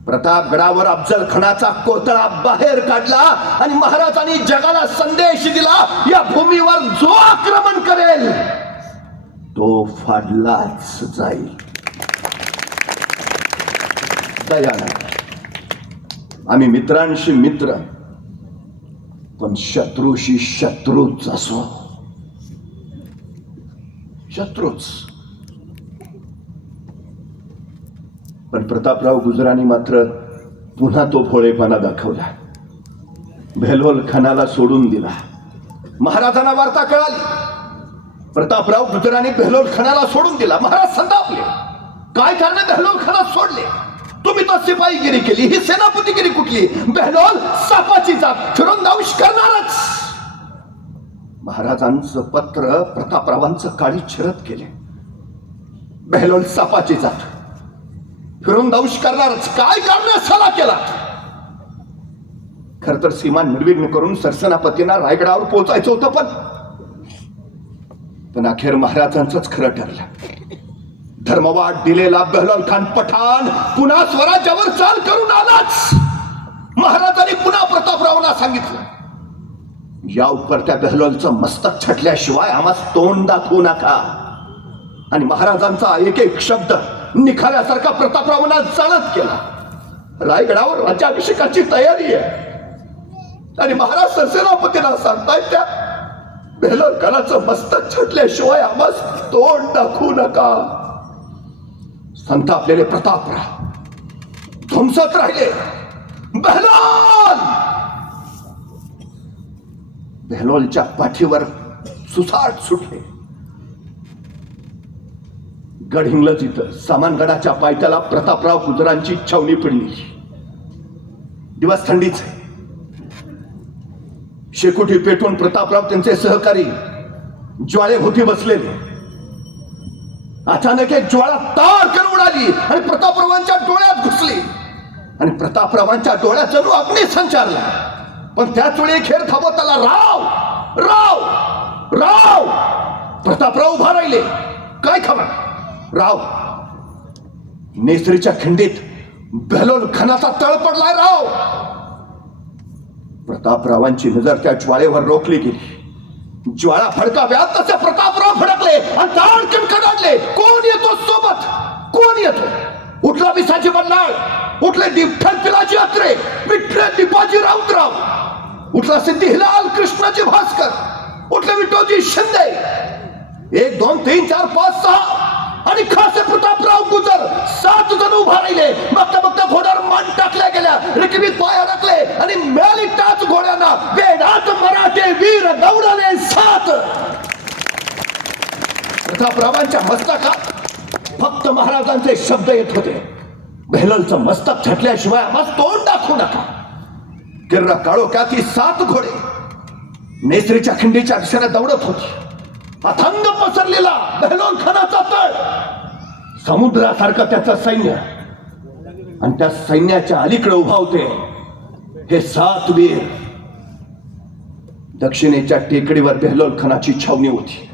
प्रतापगडावर अफजल खानाचा कोतळा बाहेर काढला आणि महाराजांनी जगाला संदेश दिला, या भूमीवर जो आक्रमण करेल तो फाडलाच जाईल. दया नाही. आम्ही मित्रांशी मित्र, पण शत्रूशी शत्रूच असो. शत्रूच. पण प्रतापराव गुजरांनी मात्र पुन्हा तो भोळेपणा दाखवला. बेहलोल खानाला सोडून दिला. महाराजांना वार्ता कळाली. प्रतापराव गुजरांनी बेहलोल खानाला सोडून दिला. महाराज संतापले. काय कारण बेहलोल खानाला सोडले? तुम्ही तर सिपाहीगिरी केली, ही सेनापतीगिरी कुठली? बेहलोल सापाची जात, फिरंदावश करणारच. महाराजांचं पत्र प्रतापरावांचं काळी चिरत केले. बेहलोल सापाची जात, फिरंदावश करणारच. काय कारण सला केला? खर तर सीमा निर्विघ्न करून सरसेनापतींना रायगडावर पोहोचायचं होतं, पण अखेर महाराजांचंच खरं ठरलं. धर्मवाद दिलेला बेहलोल खान पठाण पुन्हा स्वराज्यावर चाल करून आलाच. महाराजांनी पुन्हा प्रतापरावांना सांगितलं, या उपरत्या बेहलोलचं मस्तक छटल्याशिवाय आम्हास तोंड दाखवू नका. आणि महाराजांचा एक एक शब्द निखाऱ्यासारखा प्रतापरावांना जाणत केला. रायगडावर राज्याभिषेकाची तयारी आहे आणि महाराज सरसेनापतींना सांगतायत, त्या बेहलोल खानाचं मस्तक छटल्याशिवाय आम्हास तोंड दाखवू नका. संतापलेले प्रतापराव धुमसत राहिले. बेहलोल! बेहलोलच्या पाठीवर सुसाट सुटले. गडहिंग्लज इथं सामानगडाच्या पायथ्याला प्रतापराव गुजरांची छावणी पडली. दिवस थंडीचे. शेकोटी पेटून प्रतापराव त्यांचे सहकारी ज्वाळेभोवती बसलेले. अचानक एक ज्वाळा ताडकन उडाली आणि प्रतापरावांच्या डोळ्यात घुसली आणि प्रतापरावांच्या डोळ्यात जणू अग्नी संचारला. पण त्याच वेळी खेर थांबवत आला. राव राव राव! प्रतापराव उभा राहिले. काय खबर? राव, नेसरीच्या खिंडीत बेहलोल खानाचा तळ पडलाय राव. प्रतापरावांची नजर त्या ज्वाळेवर रोखली गेली. ज्वाळा फडकाव्यात तसे प्रतापराव फडकले आणि ताडकन कडाडले. कोण येतो सोबत? कोण येतो? उठला विसाजी बल्लाळ, उठले विठ्ठल पिलाजी अत्रे, विठ्ठल दीपाजी राऊतराव, उठला सिद्धी हिलाल कृष्णाजी भास्कर, उठले विठोजी शिंदे. 1 2 3 4 5 6 आणि खासे प्रतापराव गुजर 7 जण उभा राहिले. बघता बघता घोड्यावर मान टाकल्या गेल्या, रिकवीत पाय अडकले आणि मिळाली टाच घोड्यांना. वेडात मराठे वीर दौडले 7. प्रतापरावांच्या मस्तकात फक्त महाराजांचे शब्द येत होते. बेहलोलचं मस्तक छटल्याशिवाय आम्हाला तोंड दाखवू नका. किर्रा काळोख्यात ही 7 घोडे नेसरीच्या खिंडीच्या दिशेने दौडत होती. अथंग पसरलेला बेहलोल खानाचा तळ, समुद्रासारखं त्याचं सैन्य, आणि त्या सैन्याच्या अलीकडे उभा होते हे 7 वीर. दक्षिणेच्या टेकडीवर बेहलोल खानाची छावणी होती,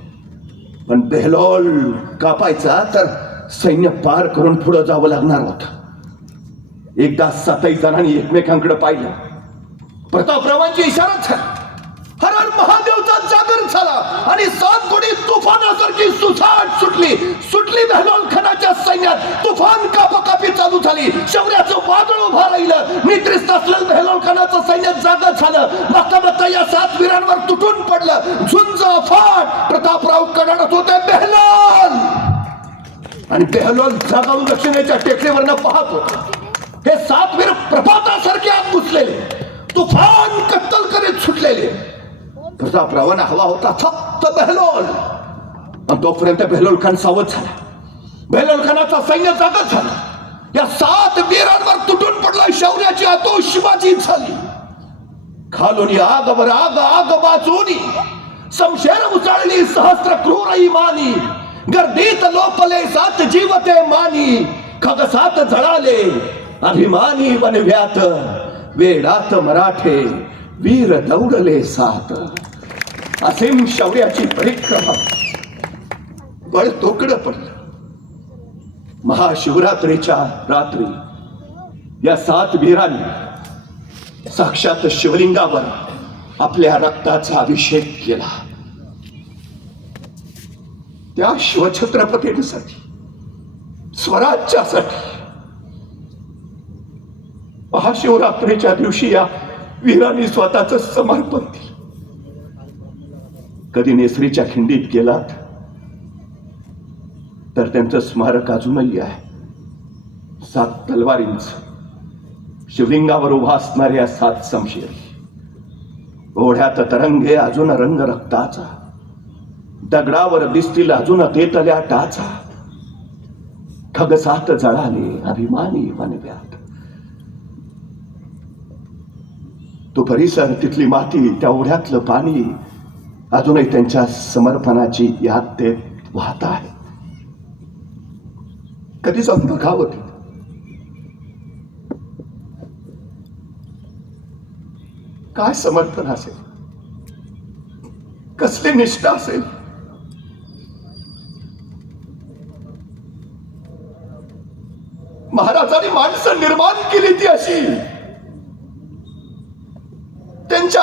पण बेहलोल कापायचा तर सैन्य पार करून पुढे जावं लागणार होतं. एकदा 7 जणांनी एकमेकांकडे पाहिलं. प्रतापरावांची इशारा झाला, हर हर महादेवचा जागर झाला आणि 7 घोडी तुफानासारखी सुसाट सुटली बेहलोल खानाच्या सैन्यात. तुफान कापाकापी चालू झाली. शौर्याचं वादळ उभा राहिलं. निद्रिस्त असलेलं बेहलोल खानाचं सैन्य जागा झालं. बघता बघता या 7 वीरांवर तुटून पडलं. झुंज फाट प्रतापराव कडाडत होते बेहलोल, आणि बेहलोल जागावून दक्षिणेच्या टेकडीवरनं पाहत होते. हे 7 वीर प्रभातासारखे आत घुसलेले, तुफान कत्तल करीत सुटलेले. प्रतापरावांना हवा होता फक्त बेहलोल, आणि तोपर्यंत बेहलोल खान सावध झाला. बेहलोल खानाचा सैन्य जागा झाला. या 7 वीरांवर तुटून पडला. शौर्याची आतोषबाजी झाली. खालून आगवर आग बाजूनी समशेर उचाळली सहस्त्र क्रूर इमानी. गर्दीत लोपले 7 जीवते मानी. खगसात झळाले अभिमानी वनव्यात. वेडात मराठे वीर दौडले 7. असीम शौर्याची परिक्रमा बळ तोकडं पडलं. महाशिवरात्रीच्या रात्री या 7 वीरांनी साक्षात शिवलिंगावर आपल्या रक्ताचा अभिषेक केला. त्या शिवछत्रपतींसाठी, स्वराज्यासाठी. महाशिवरात्रीच्या दिवशी या वीरांनी स्वतःच समर्पण दिलं. कधी नेसरीच्या खिंडीत गेलात तर त्यांचं स्मारक अजूनही आहे. 7 तलवारींचं, शिवलिंगावर उभा असणाऱ्या 7 समशेरी. ओढ्यात तरंगे अजून रंग रक्ताचा. दगडावर दिसतील अजून तेतल्या टाचा. खगसात जळाले अभिमानी वनव्यात. तो परिसर, तिथली माती, त्या ओढ्यातलं पाणी अजूनही त्यांच्या समर्पणाची याद देत वाहत आहे. कधी जाऊन बघावं ते. काय समर्पण असेल, कसली निष्ठा असेल. महाराजांनी माणसं निर्माण केली ती अशी. त्यांच्या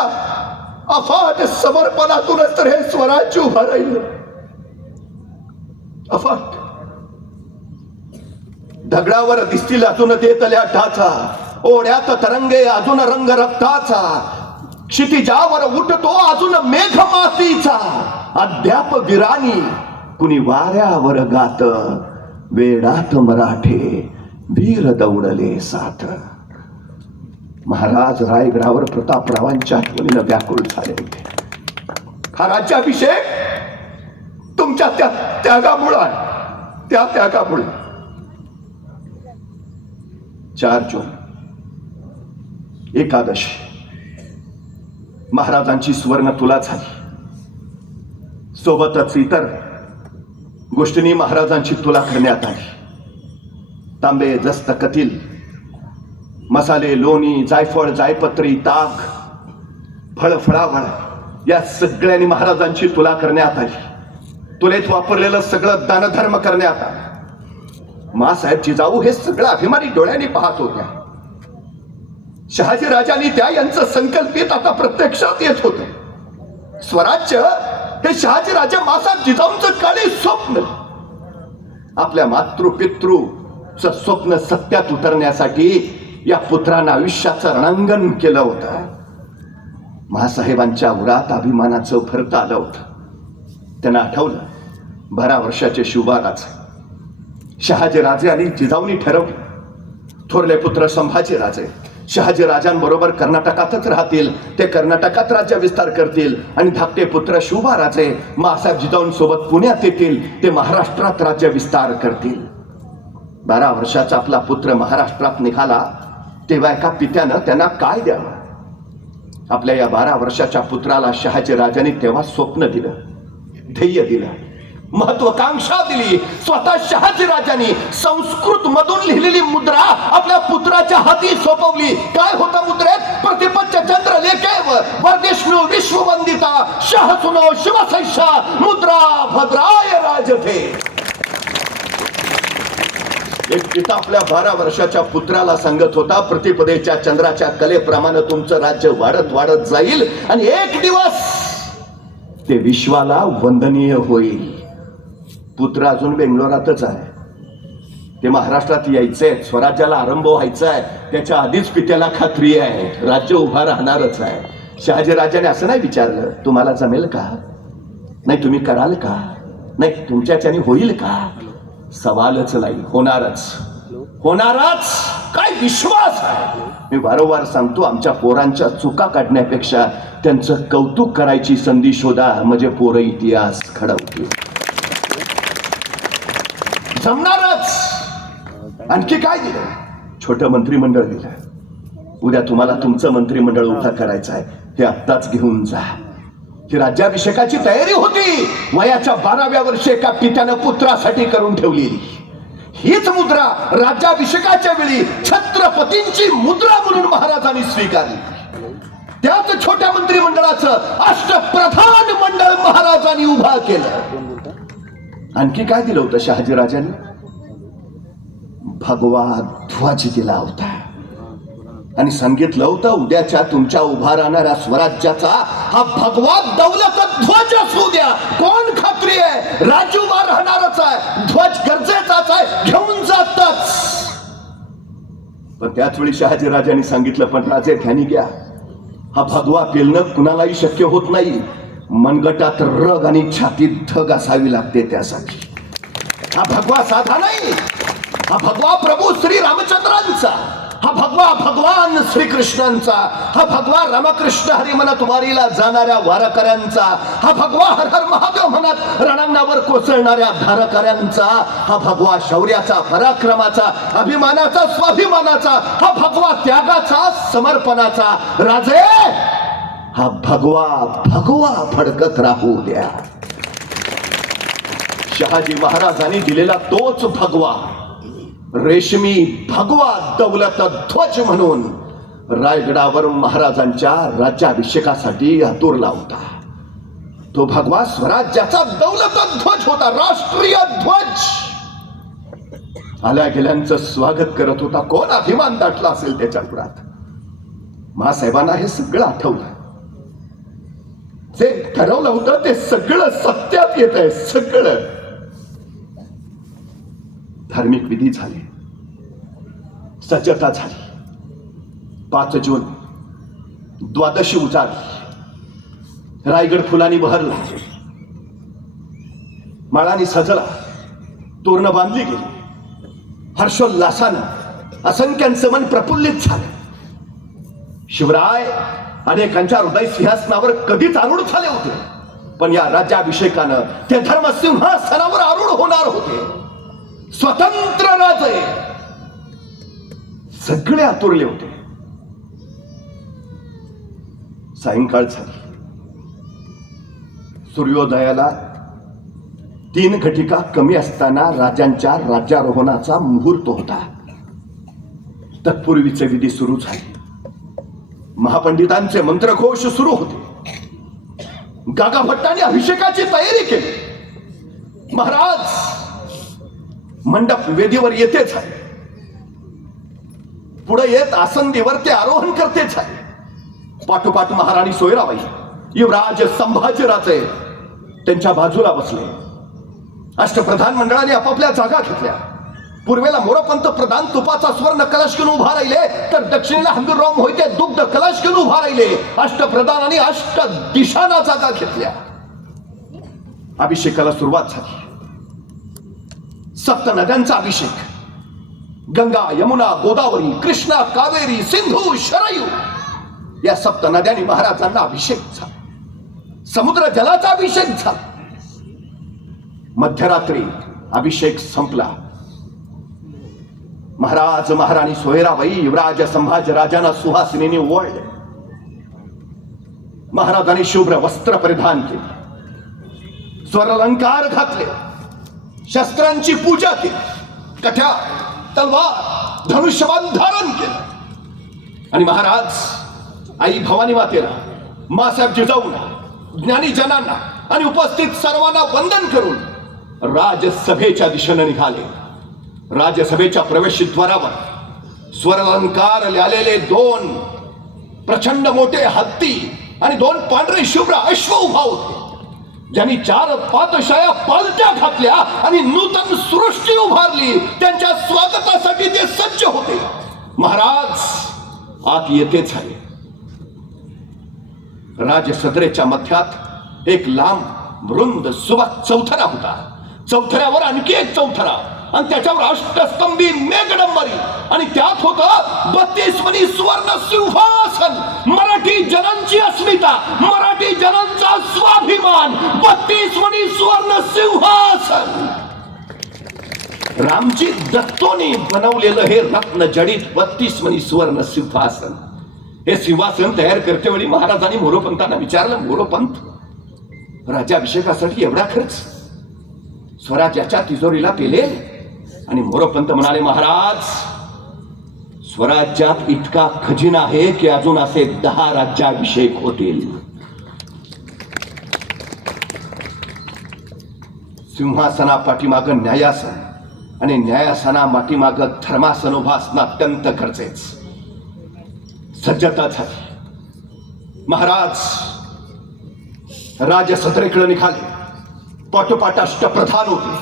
अफाट समर्पणातूनच तर हे स्वराज्य उभं राहिलं. अफाट. दगडावर दिसतील अजून देतल्या टाचा. ओढ्यात तरंगे अजून रंग रक्ताचा. क्षितिजावर उठतो अजून मेघ मातीचा. अद्याप वीरानी कुणी वाऱ्यावर गात. वेडात मराठे वीर दौडले 7. महाराज रायगडावर प्रतापरावांच्या आठवणीनं व्याकुळ झाले होते. हा राज्याभिषेक तुमच्या त्या त्यागामुळे आहे. त्या त्यागामुळे. 4 जून एकादशी महाराजांची सुवर्ण तुला झाली. सोबतच इतर गोष्टींनी महाराजांची तुला करण्यात आली. तांबे, जस्त, कतील, मसाले, लोणी, जायफळ, जायपत्री, ताक, फळफळावळ या सगळ्यांनी महाराजांची तुला करण्यात आली. तुलेत वापरलेलं सगळं दानधर्म करण्यात आलं. मासाहेब जिजाऊ हे सगळं अभिमानी डोळ्यांनी पाहत होत्या. शहाजी राजांनी त्या यांचं संकल्पित आता प्रत्यक्षात येत होतं. स्वराज्य हे शहाजी राजा मासाहेब जिजाऊंचं काळे स्वप्न, आपल्या मातृपितृचं स्वप्न सत्यात उतरण्यासाठी या पुत्रानं आयुष्याचं रणांगण केलं होतं. महासाहेबांच्या उरात अभिमानाचं भरत आलं होतं. त्यांना आठवलं 12 वर्षाचे शिवबाराज शहाजी राजे आणि जिजाऊंनी ठरवलं थोरले पुत्र संभाजी राजे शहाजी राजांबरोबर कर्नाटकातच राहतील, ते कर्नाटकात राज्य विस्तार करतील आणि धाकटे पुत्र शिवबाराजे मासाहेब जिजाऊंसोबत पुण्यात येतील, ते महाराष्ट्रात राज्य विस्तार करतील. 12 वर्षाचा आपला पुत्र महाराष्ट्रात निघाला तेव्हा एका पित्यानं त्यांना काय द्यावं? आपल्या या 12 वर्षाच्या पुत्राला शहाजी राजांनी तेव्हा स्वप्न दिलं, ध्येय दिलं, महत्वाकांक्षा दिली. स्वतः शहाजी राजांनी संस्कृत मधून लिहिलेली मुद्रा आपल्या पुत्राच्या हाती सोपवली. काय होता मुद्रेत? प्रतिपच्च चंद्र लेखेव वरदेष्णू विश्ववंदिता शहसुनो शिवसैषा मुद्रा भद्राय राजते. एक पिता आपल्या 12 वर्षाच्या पुत्राला सांगत होता, प्रतिपदेच्या चंद्राच्या कलेप्रमाणे तुमचं राज्य वाढत वाढत जाईल आणि एक दिवस ते विश्वाला वंदनीय होईल. पुत्र अजून बेंगलोरातच आहे, ते महाराष्ट्रात यायचंय, स्वराज्याला आरंभ व्हायचा आहे. त्याच्या आधीच पित्याला खात्री आहे राज्य उभा राहणारच आहे. शहाजी राजाने असं नाही विचारलं तुम्हाला जमेल का, नाही तुम्ही कराल का, नाही तुमच्याच्याने होईल का. सवालच नाही, होणारच होणारच. काय विश्वास आहे. मी वारंवार सांगतो, आमच्या पोरांच्या चुका काढण्यापेक्षा त्यांचं कौतुक करायची संधी शोधा, म्हणजे पोरं इतिहास घडवतील. जमणारच. आणखी काय दिलं? छोटं मंत्रिमंडळ दिलं. उद्या तुम्हाला तुमचं मंत्रिमंडळ उभं करायचं आहे, हे आत्ताच घेऊन जा. ही राज्याभिषेकाची तयारी होती. वयाच्या 12व्या वर्षी एका पित्यानं पुत्रासाठी करून ठेवलेली हीच मुद्रा राज्याभिषेकाच्या वेळी छत्रपतींची मुद्रा म्हणून महाराजांनी स्वीकारली. त्याच छोट्या मंत्रिमंडळाचं अष्टप्रधान मंडळ महाराजांनी उभा केलं. आणखी काय दिलं होतं शहाजी राजांनी? भगवा ध्वज दिला होता आणि सांगितलं होतं, उद्याच्या तुमच्या उभा राहणाऱ्या स्वराज्याचा हा भगवा दौलत ध्वज असू द्या. कोण खात्री आहे? राज्य उभा राहणारच आहे, ध्वज गरजेचाच आहे, घेऊन जातच. पण त्याच वेळी शहाजी राजांनी सांगितलं, पण राजे ध्यानी घ्या, हा भगवा पेलणं कुणालाही शक्य होत नाही. मनगटात रग आणि छातीत धग असावी लागते त्यासाठी. हा भगवा साधा नाही, हा भगवा प्रभू श्री रामचंद्रांचा, हा भगवा भगवान श्रीकृष्णांचा, हा भगवा रामकृष्ण हरी म्हणत वारीला जाणाऱ्या वारकऱ्यांचा, हा भगवा हर हर महादेव म्हणत रणांगणावर कोसळणाऱ्या धारकऱ्यांचा, हा भगवा शौर्याचा, पराक्रमाचा, अभिमानाचा, स्वाभिमानाचा, हा भगवा त्यागाचा, समर्पणाचा. राजे, हा भगवा भगवा फडकत राहू द्या. शहाजी महाराजांनी दिलेला तोच भगवा, रेशमी भगवा दौलत ध्वज म्हणून रायगडावर महाराजांच्या राज्याभिषेकासाठी आतुरला होता. तो भगवा स्वराज्याचा दौलत ध्वज होता, राष्ट्रीय ध्वज. आल्या गेल्यांचं स्वागत करत होता. कोण अभिमान दाटला असेल त्याच्या पुढात? महासाहेबांना हे सगळं आठवलं. जे ठरवलं होतं ते सगळं सत्यात येत आहे. सगळं धार्मिक विधी झाले, सज्जता झाली. 5 जून द्वादशी उजाडली, रायगड फुलांनी बहरला, माळांनी सजला, तोरणं बांधली गेली. हर्षोल्लासानं असंख्यांचं मन प्रफुल्लित झालं. शिवराय अनेकांच्या हृदय सिंहासनावर कधीच आरूढ झाले होते, पण या राज्याभिषेकानं ते धर्मसिंहासनावर आरूढ होणार होते. स्वतंत्र राजे सगळे आतुरले होते. सायंकाळ झाली. सूर्योदयाला 3 घटिका कमी असताना राजांच्या राज्यारोहणाचा मुहूर्त होता. तत्पूर्वीचे विधी सुरू झाले. महापंडितांचे मंत्रघोष सुरू होते. गागा भट्टांनी अभिषेकाची तयारी केली. महाराज मंडप वेदीवर येतेच आहे, पुढे येत आसंदीवर ते आरोहण करतेच आहे. पाठोपाठ महाराणी सोयराबाई युवराज संभाजीराजे त्यांच्या बाजूला बसले. अष्टप्रधान मंडळाने आपापल्या जागा घेतल्या. पूर्वेला मोरोपंत प्रधान तुपाचा स्वर्ण कलश घेऊन उभा राहिले, तर दक्षिणेला हंबीरराव मोहिते दुग्ध कलश घेऊन उभा राहिले. अष्टप्रधानांनी अष्ट दिशांना जागा घेतल्या. अभिषेकाला सुरुवात झाली. सप्त नद्यांचा अभिषेक. गंगा, यमुना, गोदावरी, कृष्णा, कावेरी, सिंधू, शरयू या सप्त नद्यांनी महाराजांना अभिषेक झाला. समुद्र जलाचा अभिषेक झाला. मध्यरात्री अभिषेक संपला. महाराज महाराणी सोयराबाई युवराज संभाजीराजांना सुहासिनीने ओवाळले. महाराजांनी शुभ्र वस्त्र परिधान केले, स्वरलंकार घातले, शस्त्रांची पूजा केली, कठ्या, तलवार, धनुष्यबाण धारण केलं आणि महाराज आई भवानी मातेला, मासाहेब जिजाऊंना, ज्ञानी जनांना आणि उपस्थित सर्वांना वंदन करून राजसभेच्या दिशेने निघाले. राजसभेच्या प्रवेशद्वारावर स्वरलंकार आलेले 2 प्रचंड मोठे हत्ती आणि 2 पांढरे शुभ्र अश्व उभा होते, ज्यांनी 4 पातशाया पालत्या घातल्या आणि नूतन सृष्टी उभारली. त्यांच्या स्वागतासाठी ते सज्ज होते. महाराज आत येते झाले. राजसदरेच्या मध्यात एक लांब रुंद सुबक चौथरा होता. चौथऱ्यावर आणखी एक चौथरा आणि त्याच्यावर अष्टस्तंभी मेघडंबरी आणि त्यात होतं 32 मणी सुवर्ण सिंहासन. मराठी जनांची अस्मिता, मराठी जनांचा स्वाभिमान, 32 मणी सुवर्ण सिंहासन. रामजी दत्तोने बनवलेलं हे रत्न जडित 32 मणी सुवर्ण सिंहासन. हे सिंहासन तयार करते वेळी महाराजांनी मोरोपंतांना विचारलं, मोरोपंत, राज्याभिषेकासाठी एवढा खर्च स्वराज्याच्या तिजोरीला पेलेल? आणि मोरोपंत म्हणाले, महाराज, स्वराज्यात इतका खजिना आहे की अजून असे 10 राज्याभिषेक होतील. सिंहासना पाठीमाग न्यायासन आणि न्यायासना पाठीमाग धर्मासन उभा असणं अत्यंत गरजेच. सज्जता झाली. महाराज राजसत्रेकडे निघाले. पाठोपाठ अष्टप्रधान होते.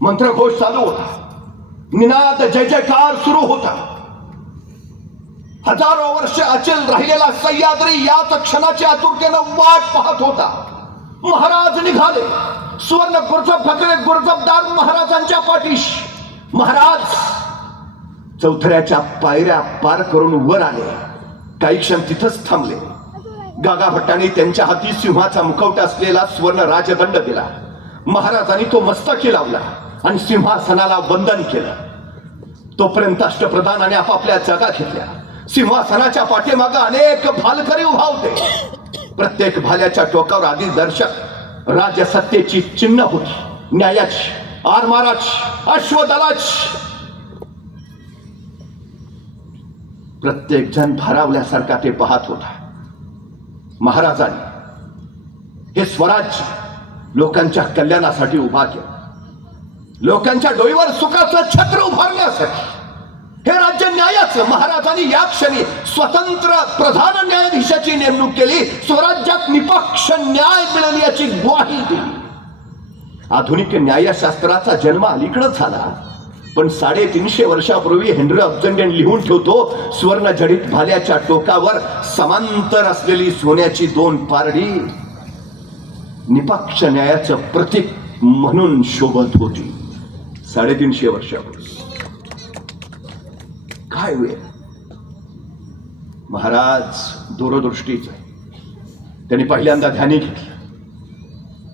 मंत्रघोष चालू होता. निनाद जय जयकार सुरू होता. हजारो वर्ष अचल राहिलेला सह्याद्री याच क्षणाची आतुरतेनं वाट पाहत होता. महाराज निघाले. सुवर्ण गुरजब भगरे गुरजबदार महाराजांच्या पाठीशी. महाराज चौथऱ्याच्या पायऱ्या पार करून वर आले. काही क्षण तिथंच थांबले. गागा भट्टांनी त्यांच्या हाती सिंहाचा मुखवटा असलेला स्वर्ण राजदंड दिला. महाराजांनी तो मस्तकी लावला आणि सिंहासनाला वंदन केलं. तोपर्यंत अष्टप्रधानाने आपापल्या जागा घेतल्या. सिंहासनाच्या पाठीमागे अनेक भालकरी उभा होते. प्रत्येक भाल्याच्या टोकावर आधी दर्शक राजसत्तेची चिन्ह होती. न्यायाची, आरमाराची, अश्वदलाची. प्रत्येक जण भारावल्यासारखा ते पाहत होता. महाराजांनी हे स्वराज्य लोकांच्या कल्याणासाठी उभा केलं. लोकांच्या डोईवर सुखाचं छत्र उभारण्यासाठी. हे राज्य न्यायाचं. महाराजांनी या क्षणी स्वतंत्र प्रधान न्यायाधीशाची नेमणूक केली. स्वराज्यात निपक्ष न्याय मिळेल याची ग्वाही दिली. आधुनिक न्यायशास्त्राचा जन्म अलीकडे झाला, पण 350 वर्षापूर्वी हेनरी ऑब्जंडन लिहून ठेवतो, स्वर्ण जडित भाल्याच्या टोकावर समांतर असलेली सोन्याची 2 पारडी निपक्ष न्यायाचं प्रतीक म्हणून शोभत होती. 350 वर्षापूर्वी. काय वेळ! महाराज दूरदृष्टीचे. त्यांनी पहिल्यांदा ध्यानी घेतलं,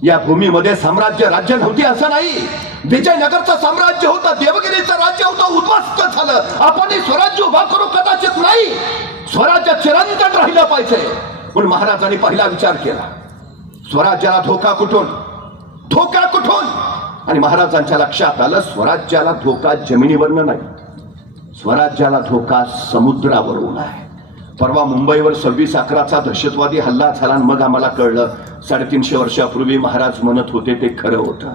या भूमीमध्ये साम्राज्य राज्य नव्हती असं नाही. विजयनगरचं साम्राज्य होतं, देवगिरीचं राज्य होतं, उद्ध्वस्त झालं. आपण स्वराज्य उभा करू कदाचित नाही, स्वराज्य चिरंतन राहिलं पाहिजे. पण महाराजांनी पहिला विचार केला, स्वराज्याला धोका कुठून, धोका कुठून? आणि महाराजांच्या लक्षात आलं, स्वराज्याला धोका जमिनीवरनं नाही, स्वराज्याला धोका समुद्रावरून आहे. परवा मुंबईवर 26/11चा दहशतवादी हल्ला झाला आणि मग आम्हाला कळलं 350 वर्षापूर्वी महाराज म्हणत होते ते खरं होतं.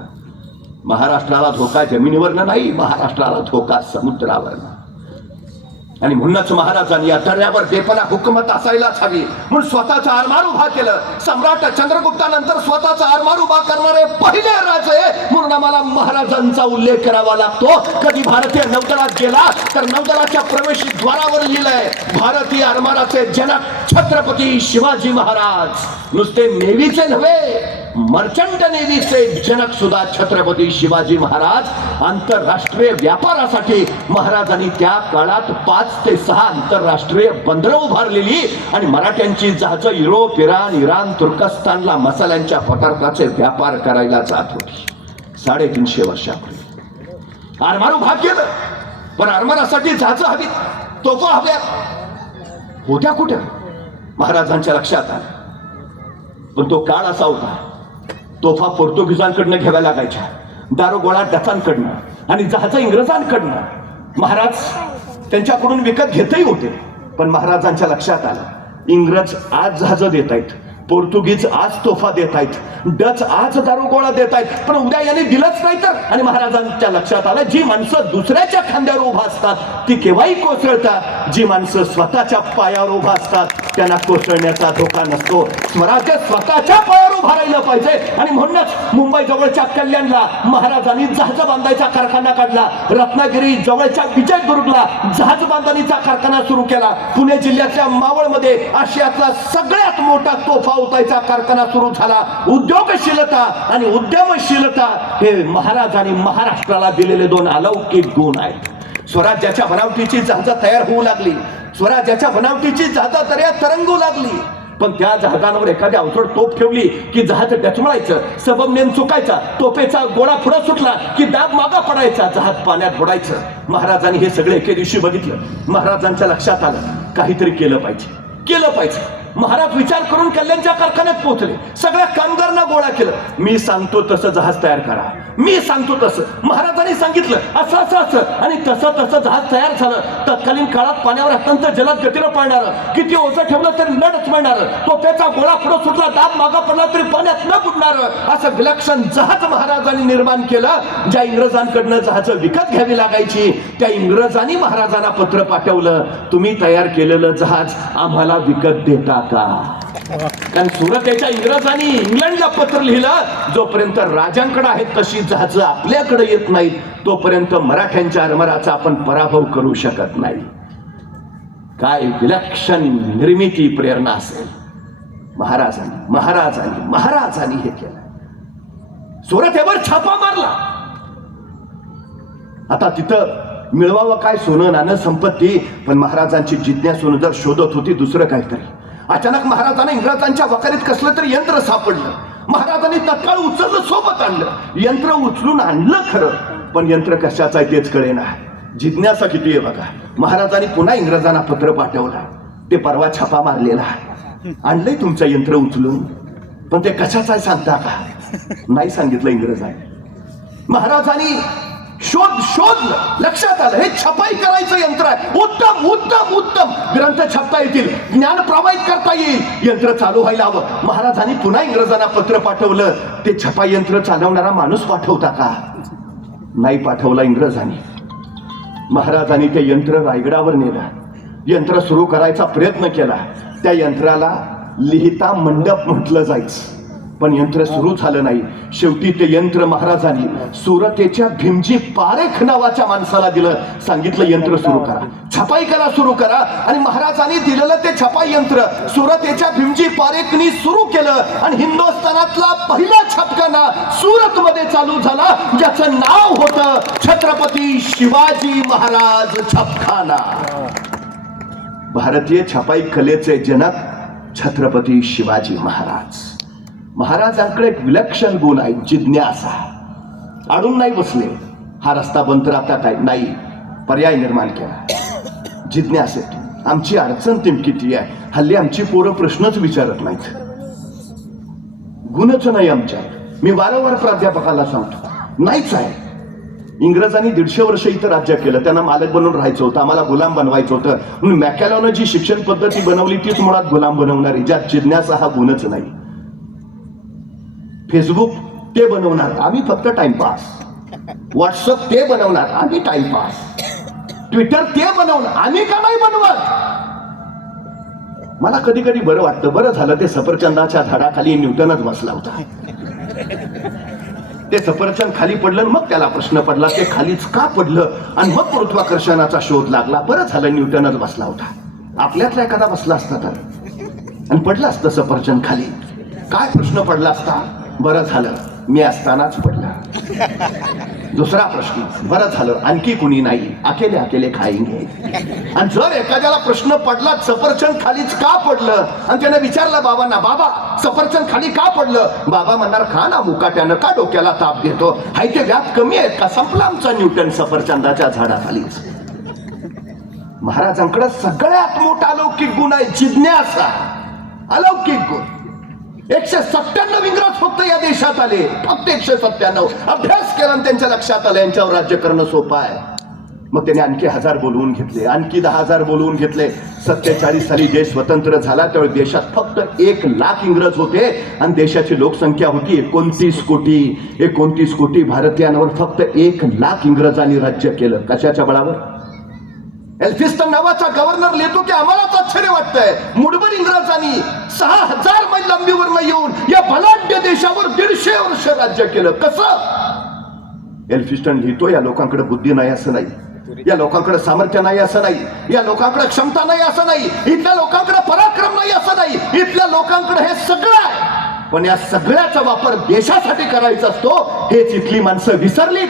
महाराष्ट्राला धोका जमिनीवरनं नाही, महाराष्ट्राला धोका समुद्रावरनं. आणि म्हणूनच महाराजांनी या दर्यावर बेपना हुकूमत असायलाच हवी म्हणून स्वतःचा आरमार उभा केलं. सम्राट चंद्रगुप्तानंतर स्वतःचा आरमार उभा करणारे पहिले राजे म्हणून आम्हाला महाराजांचा उल्लेख करावा लागतो. कधी भारतीय नौदलात गेला तर नौदलाच्या प्रवेशद्वारावर लिहिलंय भारतीय आरमाराचे जनक छत्रपती शिवाजी महाराज. नुसते नेव्हीचे नव्हे, मर्चंट नेव्हीचे जनक सुद्धा छत्रपती शिवाजी महाराज. आंतरराष्ट्रीय व्यापारासाठी महाराजांनी त्या काळात 5 ते 6 आंतरराष्ट्रीय बंदरं उभारलेली आणि मराठ्यांची जहाजं युरोप, इराण, तुर्कस्तानला मसाल्यांच्या पदार्थाचे व्यापार करायला जात होती. 350 वर्षापूर्वी आरमार उभा केलं. पण आरमारासाठी जहाजं हवी, तोफा हव्या होत्या कुठे महाराजांच्या लक्षात आलं. पण तो काळ असा होता, तोफा पोर्तुगीजांकडनं घ्याव्या लागायच्या, दारुगोळा डचांकडनं आणि जहाज इंग्रजांकडनं. महाराज त्यांच्याकडून विकत घेतही होते. पण महाराजांच्या लक्षात आलं इंग्रज आज जहाज देत आहेत, पोर्तुगीज आज तोफा देत आहेत, डच आज दारुगोळा देत आहेत, पण उद्या यांनी दिलंच नाही तर. आणि महाराजांच्या लक्षात आलं जी माणसं दुसऱ्याच्या खांद्यावर उभा असतात ती केव्हाही कोसळतात, जी माणसं स्वतःच्या पायावर उभा असतात त्यांना कोसळण्याचा धोका नसतो. स्वराज्य स्वतःच्या पायावर उभा राहिलं पाहिजे. आणि म्हणूनच मुंबई जवळच्या कल्याणला महाराजांनी जहाज बांधायचा कारखाना काढला. रत्नागिरी जवळच्या विजयदुर्गला जहाज बांधणीचा कारखाना सुरू केला. पुणे जिल्ह्याच्या मावळमध्ये आशियातला सगळ्यात मोठा तोफा उतायचा कारखाना सुरू झाला. उद्योगशीलता आणि उद्यमशीलता हे महाराजांनी महाराष्ट्राला दिलेले 2 अलौकिक गुण आहेत. स्वराज्याच्या बनावटीची जहाजं तयार होऊ लागली, स्वराज्याच्या बनावटीची जहाजं तयार तरंगू लागली. पण त्या जहाजांवर एखादी अवजड तोफ ठेवली की जहाज डचमळायचं, सबब चुकायचा, तोफेचा गोळा पुढे सुटला की दाब मागा पडायचा, जहाज पाण्यात बुडायचं. महाराजांनी हे सगळे एके दिवशी बघितलं. महाराजांच्या लक्षात आलं काहीतरी केलं पाहिजे. महाराज विचार करून कल्याणच्या कारखान्यात पोहोचले. सगळ्या कामगारांना गोळा केलं. मी सांगतो तसं जहाज तयार करा, मी सांगतो तसं. महाराजांनी सांगितलं असं असं असं आणि तसं तसं जहाज तयार झालं. तत्कालीन काळात पाण्यावर अत्यंत जलद गतीनं पळणार, किती ओझं ठेवलं तरी न डचमळणार, तोफेचा गोळा पुढे सुटला, दाब मागा पडला तरी पाण्यात न बुडणार, असं विलक्षण जहाज महाराजांनी निर्माण केलं. ज्या इंग्रजांकडनं जहाज विकत घ्यावी लागायची त्या इंग्रजांनी महाराजांना पत्र पाठवलं, तुम्ही तयार केलेलं जहाज आम्हाला विकत देता का? कारण सुरतेच्या इंग्रजांनी इंग्लंडला पत्र लिहिलं, जोपर्यंत राजांकडे आहेत तशी जहाज आपल्याकडे येत नाहीत तोपर्यंत मराठ्यांच्या आरमाराचा आपण पराभव करू शकत नाही. काय विलक्षण निर्मिती प्रेरणा असेल. महाराजांनी हे केलं. सुरतेवर छापा मारला. आता तिथं मिळवावं काय, सोनं नाणं संपत्ती. पण महाराजांची जिज्ञासून जर शोधत होती दुसरं काहीतरी. अचानक महाराजांना इंग्रजांच्या वकारीत कसलं तरी यंत्र सापडलं. महाराजांनी तत्काळ उचललं, सोबत आणलं. यंत्र उचलून आणलं खरं, पण यंत्र कशाचं आहे तेच कळेना. जिज्ञासा किती आहे बघा. महाराजांनी पुन्हा इंग्रजांना पत्र पाठवलं. ते परवा छापा मारलेला, आणलंय तुमचं यंत्र उचलून, पण ते कशाचं आहे सांगता का? नाही सांगितलं इंग्रजांनी. महाराजांनी शोधलं, लक्षात आलं हे छपाई करायचं यंत्र आहे. उत्तम उत्तम उत्तम ग्रंथ छापता येतील, ज्ञान प्रवाहित करता येईल, यंत्र चालू व्हायला हवं. महाराजांनी पुन्हा इंग्रजांना पत्र पाठवलं. ते छपाई यंत्र चालवणारा माणूस पाठवता का? नाही पाठवला इंग्रजांनी. महाराजांनी ते यंत्र रायगडावर नेलं. यंत्र सुरू करायचा प्रयत्न केला. त्या यंत्राला लिहिता मंडप म्हटलं जायचं, पण यंत्र सुरू झालं नाही. शेवटी ते यंत्र महाराजांनी सुरतेच्या भीमजी पारेख नावाच्या माणसाला दिलं. सांगितलं यंत्र सुरू करा, छपाई करा, सुरू करा. आणि महाराजांनी दिलेलं ते छपाई यंत्र सुरतेच्या भीमजी पारेखनी सुरू केलं. आणि हिंदुस्थानातला पहिला छापखाना सुरत मध्ये चालू झाला, ज्याचं नाव होतं छत्रपती शिवाजी महाराज छापखाना. भारतीय छपाई कलेचे जनक छत्रपती शिवाजी महाराज. महाराजांकडे एक विलक्षण गुण आहे, जिज्ञासा. अडून नाही बसले, हा रस्ता बंद तर आता काय नाही, पर्याय निर्माण केला. जिज्ञासेत आमची अडचण किती आहे. हल्ली आमची पोरं प्रश्नच विचारत नाहीत. गुणच नाही आमच्यात. मी वारंवार प्राध्यापकाला सांगतो, नाहीच आहे. इंग्रजांनी 150 वर्ष इथं राज्य केलं, त्यांना मालक बनवून राहायचं होतं, आम्हाला गुलाम बनवायचं होतं. म्हणून मॅकॅलॉनं जी शिक्षण पद्धती बनवली तीच मुळात गुलाम बनवणारी, ज्यात जिज्ञासा हा गुणच नाही. फेसबुक ते बनवणार, आम्ही फक्त टाइमपास. व्हॉट्सअप ते बनवणार, आम्ही टाइमपास. ट्विटर ते बनवून आम्ही का नाही बनवत? मला कधी कधी बरं वाटतं, बरं झालं ते सफरचंदाच्या झाडाखाली न्यूटनच बसला होता. ते सफरचंद खाली पडलं, मग त्याला प्रश्न पडला ते खालीच का पडलं, आणि मग गुरुत्वाकर्षणाचा शोध लागला. बरं झालं न्यूटनच बसला होता. आपल्यातला एखादा बसला असता तर आणि पडलं असतं सफरचंद खाली, काय प्रश्न पडला असता? बरं झालं मी असतानाच पडला. दुसरा प्रश्न, बरं झालं आणखी कुणी नाही, अकेले अकेले खाएंगे. आणि जर एखाद्याला प्रश्न पडला सफरचंद खालीच का पडलं, आणि त्याने विचारलं बाबांना, बाबा सफरचंद खाली का पडलं? बाबा म्हणणार, खा ना मुकाट्यानं, का डोक्याला ताप देतो, हाय ते व्याप कमी आहेत का? संपला आमचा न्यूटन सफरचंदाच्या झाडाखालीच. महाराजांकडे सगळ्यात मोठा अलौकिक गुण आहे, जिज्ञासा. अलौकिक गुण. 197 इंग्रज फक्त या देशात आले, फक्त 197. अभ्यास केला आणि त्यांच्या लक्षात आलं यांच्यावर राज्य करणं सोपं आहे. मग त्यांनी आणखी 1000 बोलवून घेतले, आणखी 10,000 बोलवून घेतले. 47 साली देश स्वतंत्र झाला त्यावेळी देशात फक्त 1,00,000 इंग्रज होते आणि देशाची लोकसंख्या होती 29 कोटी. 29 कोटी भारतीयांवर फक्त 1,00,000 इंग्रजांनी राज्य केलं. कशाच्या बळावर? एल्फिस्टन नावाचा गव्हर्नर लिहितो की आम्हालाच आश्चर्य वाटतंय, मुठभर इंग्रजांनी 6,000 मैल लांबीवरनं येऊन या बलाढ्य देशावर 150 वर्ष राज्य केलं. कसं? एल्फिस्टन लिहितो, या लोकांकडे बुद्धी नाही असं नाही, या लोकांकडे सामर्थ्य नाही असं नाही, या लोकांकडे क्षमता नाही असं नाही, इथल्या लोकांकडे पराक्रम नाही असं नाही, इथल्या लोकांकडे हे सगळं आहे, पण या सगळ्याचा वापर देशासाठी करायचा असतो हेच इथली माणसं विसरलीत.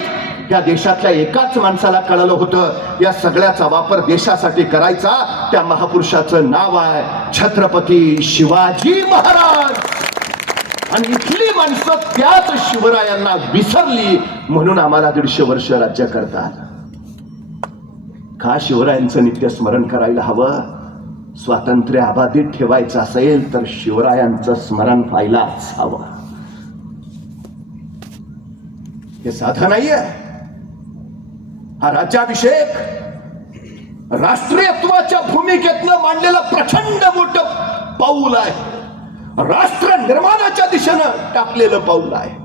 या देशातल्या एकाच माणसाला कळलं होतं, या सगळ्याचा वापर देशासाठी करायचा. त्या महापुरुषाचं नाव आहे छत्रपती शिवाजी महाराज. आणि इथली माणसं त्याच शिवरायांना विसरली, म्हणून आम्हाला 150 वर्ष राज्य करता आलं. का शिवरायांचं नित्य स्मरण करायला हवं? स्वातंत्र्य अबाधित ठेवायचं असेल तर शिवरायांचं स्मरण व्हायलाच हवं. हे साधं नाहीये. हा राज्याभिषेक राष्ट्रीयत्वाच्या भूमिकेतनं मांडलेलं प्रचंड मोठं पाऊल आहे, राष्ट्र निर्माणाच्या दिशेनं टाकलेलं पाऊल आहे.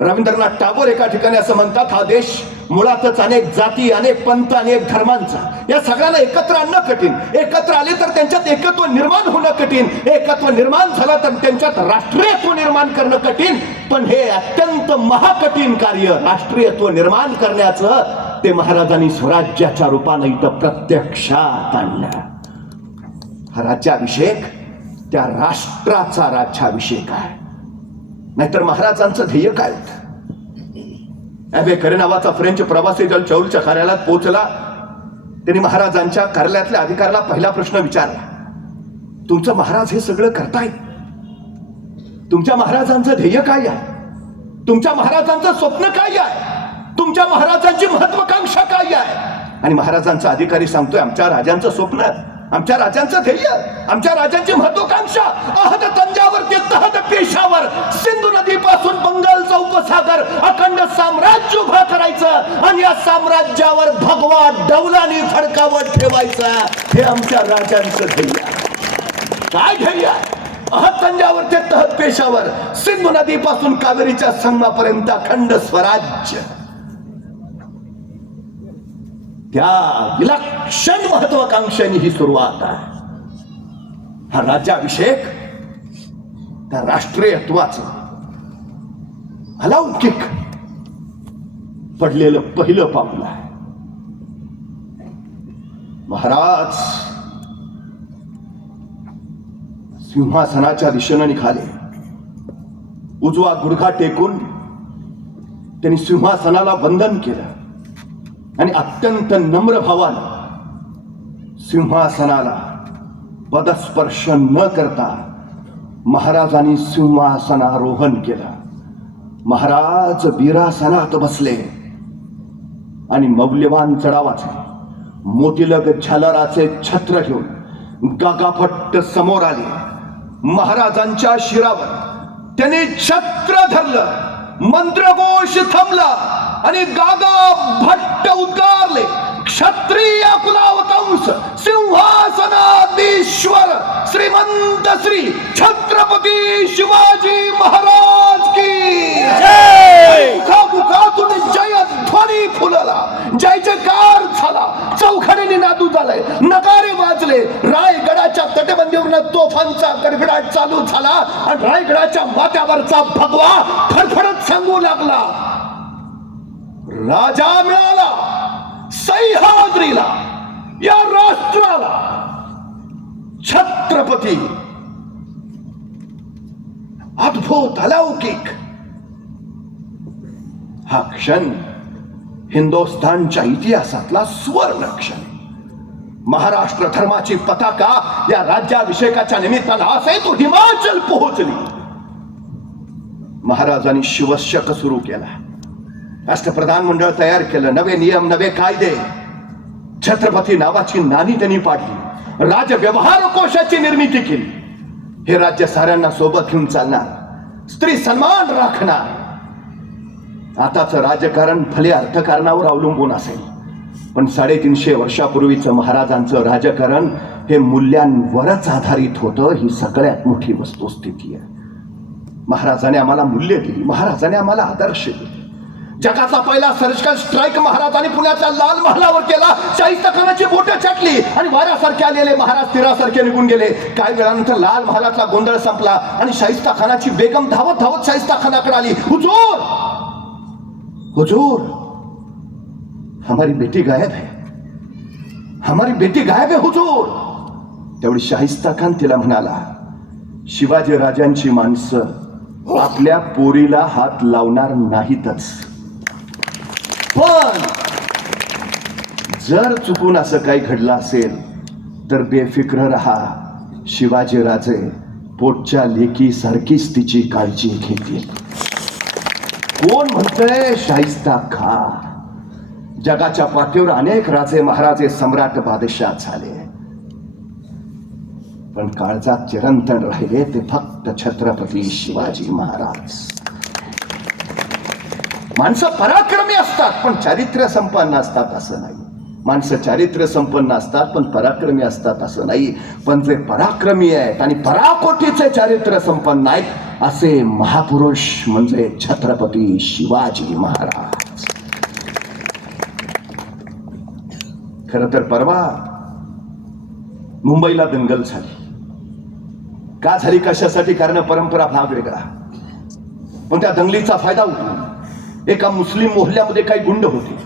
रवींद्रनाथ टागोर एका ठिकाणी असं म्हणतात, हा देश मुळातच अनेक जाती, अनेक पंथ, अनेक धर्मांचा, या सगळ्यांना एकत्र आणणं कठीण, एकत्र आले तर त्यांच्यात एकत्व निर्माण होणं कठीण, एकत्व निर्माण झालं तर त्यांच्यात राष्ट्रीयत्व निर्माण करणं कठीण. पण हे अत्यंत महाकठीण कार्य राष्ट्रीयत्व निर्माण करण्याचं ते महाराजांनी स्वराज्याच्या रूपाने इथं प्रत्यक्षात आणलं. हा राज्याभिषेक त्या राष्ट्राचा राज्याभिषेक आहे. नाहीतर महाराजांचं ध्येय काय होतं? ॲबे करे नावाचा फ्रेंच प्रवासी जल चौलच्या कार्यालयात पोहोचला. त्यांनी महाराजांच्या कार्यालयातल्या अधिकाऱ्याला पहिला प्रश्न विचारला, तुमचं महाराज हे सगळं करतायत, तुमच्या महाराजांचं ध्येय काय आहे? तुमच्या महाराजांचं स्वप्न काय आहे? तुमच्या महाराजांची महत्वाकांक्षा काय आहे? आणि महाराजांचा अधिकारी सांगतोय, आमच्या राजांचं स्वप्न, आमच्या राजांचं ध्येय, आमच्या राजांची महत्वाकांक्षा अहद तंजावर ते तहद पेशावर, सिंधू नदी पासून बंगालचा उपसागर अखंड साम्राज्य उभा करायचं आणि या साम्राज्यावर भगवा डौलानी फडकावत ठेवायचं, हे आमच्या राजांचं ध्येय. काय ध्येय? अहद तंजावर ते तहद पेशावर, सिंधू नदी पासून कावेरीच्या संगमापर्यंत अखंड स्वराज्य. त्या विलक्षण महत्वाकांक्षांनी ही सुरुवात आहे. हा राज्याभिषेक त्या राष्ट्रीयत्वाचं अलौकिक पडलेलं पहिलं पाऊल आहे. महाराज सिंहासनाच्या दिशेनं निघाले. उजवा गुडघा टेकून त्यांनी सिंहासनाला वंदन केलं आणि अत्यंत नम्र भावानं सिंहासनाला पदस्पर्श न करता महाराजांनी सिंहासनारोहण केलं. महाराज वीरासनात बसले आणि मौल्यवान चढावाचे मोतीलग झालराचे छत्र घेऊन गागाभट्ट समोर आले. महाराजांच्या शिरावर त्यांनी छत्र धरलं, मंत्रघोष थांबला आणि गागा भट्ट उद्गारले, क्षत्रिय कुलावतंस सिंहासनाधीश्वर श्रीमंत श्री छत्रपती शिवाजी महाराज की जय! मुखामुखातून जयध्वनी फुलला, जय जयकार झाला, चौघड्याने नादू झालाय, नगारे वाजले, रायगडाच्या तटबंदीवरून तोफांचा गडगडाट चालू झाला आणि रायगडाच्या माथ्यावरचा भगवा फडफडत सांगू लागला, राजा मिळाला सह्याद्रीला, या राष्ट्राला छत्रपती. अद्भुत अलौकिक हा क्षण हिंदुस्थानच्या इतिहासातला सुवर्ण क्षण. महाराष्ट्र धर्माची पताका या राज्याभिषेकाच्या निमित्तानं असे तो हिमाचल पोहोचली. महाराजांनी शिवशक सुरू केला, राष्ट्रप्रधान मंडळ तयार केलं, नवे नियम नवे कायदे, छत्रपती नावाची नाणी त्यांनी पाडली, राजव्यवहार कोशाची निर्मिती केली. हे राज्य साऱ्यांना सोबत घेऊन चालणार, स्त्री सन्मान राखणार. आताच राजकारण भले अर्थकारणावर अवलंबून असेल, पण 350 वर्षापूर्वीचं महाराजांचं राजकारण हे मूल्यांवरच आधारित होतं. ही सगळ्यात मोठी वस्तुस्थिती आहे. महाराजांनी आम्हाला मूल्य दिली, महाराजांनी आम्हाला आदर्श दिले. जगाचा पहिला सर्जिकल स्ट्राईक महाराजांनी पुण्याच्या लाल महालावर केला, शाहिस्ताखानाची बोटं छाटली आणि वाऱ्यासारखे आलेले महाराज तीरासारखे निघून गेले. काही वेळानंतर लाल महालातला गोंधळ संपला आणि शाहिस्ताखानाची बेगम धावत धावत शाहिस्ताखानाकडे आली. हुजूर, हुजूर, हमारी बेटी गायब है, हमारी बेटी गायब है हुजूर. तेवढी शाहिस्ताखान तिला म्हणाला, शिवाजी राजांची माणसं आपल्या पोरीला हात लावणार नाहीतच, पण जर चुकून असं काही घडलं असेल तर बेफिक्र रहा, शिवाजी राजे पोटच्या लेकी सारखीच तिची काळजी घेतील. कोण म्हणतंय? शाहिस्ता खान. जगाच्या पाठीवर अनेक राजे महाराजे सम्राट बादशाह झाले, पण काळजात चिरंतन राहिले ते फक्त छत्रपती शिवाजी महाराज. माणसं पराक्रमी असतात पण चारित्र्य संपन्न असतात असं नाही. माणसं चारित्र्य संपन्न असतात पण पराक्रमी असतात असं नाही. पण जे पराक्रमी आहेत आणि पराकोटीचे चारित्र्य संपन्न आहेत असे महापुरुष म्हणजे छत्रपती शिवाजी महाराज. खरं तर परवा मुंबईला दंगल झाली. का झाली, कशासाठी? कारण परंपरा भाग वेगळा, पण त्या दंगलीचा फायदा उठला. एका मुस्लिम मोहल्ल्यामध्ये काही गुंड होते.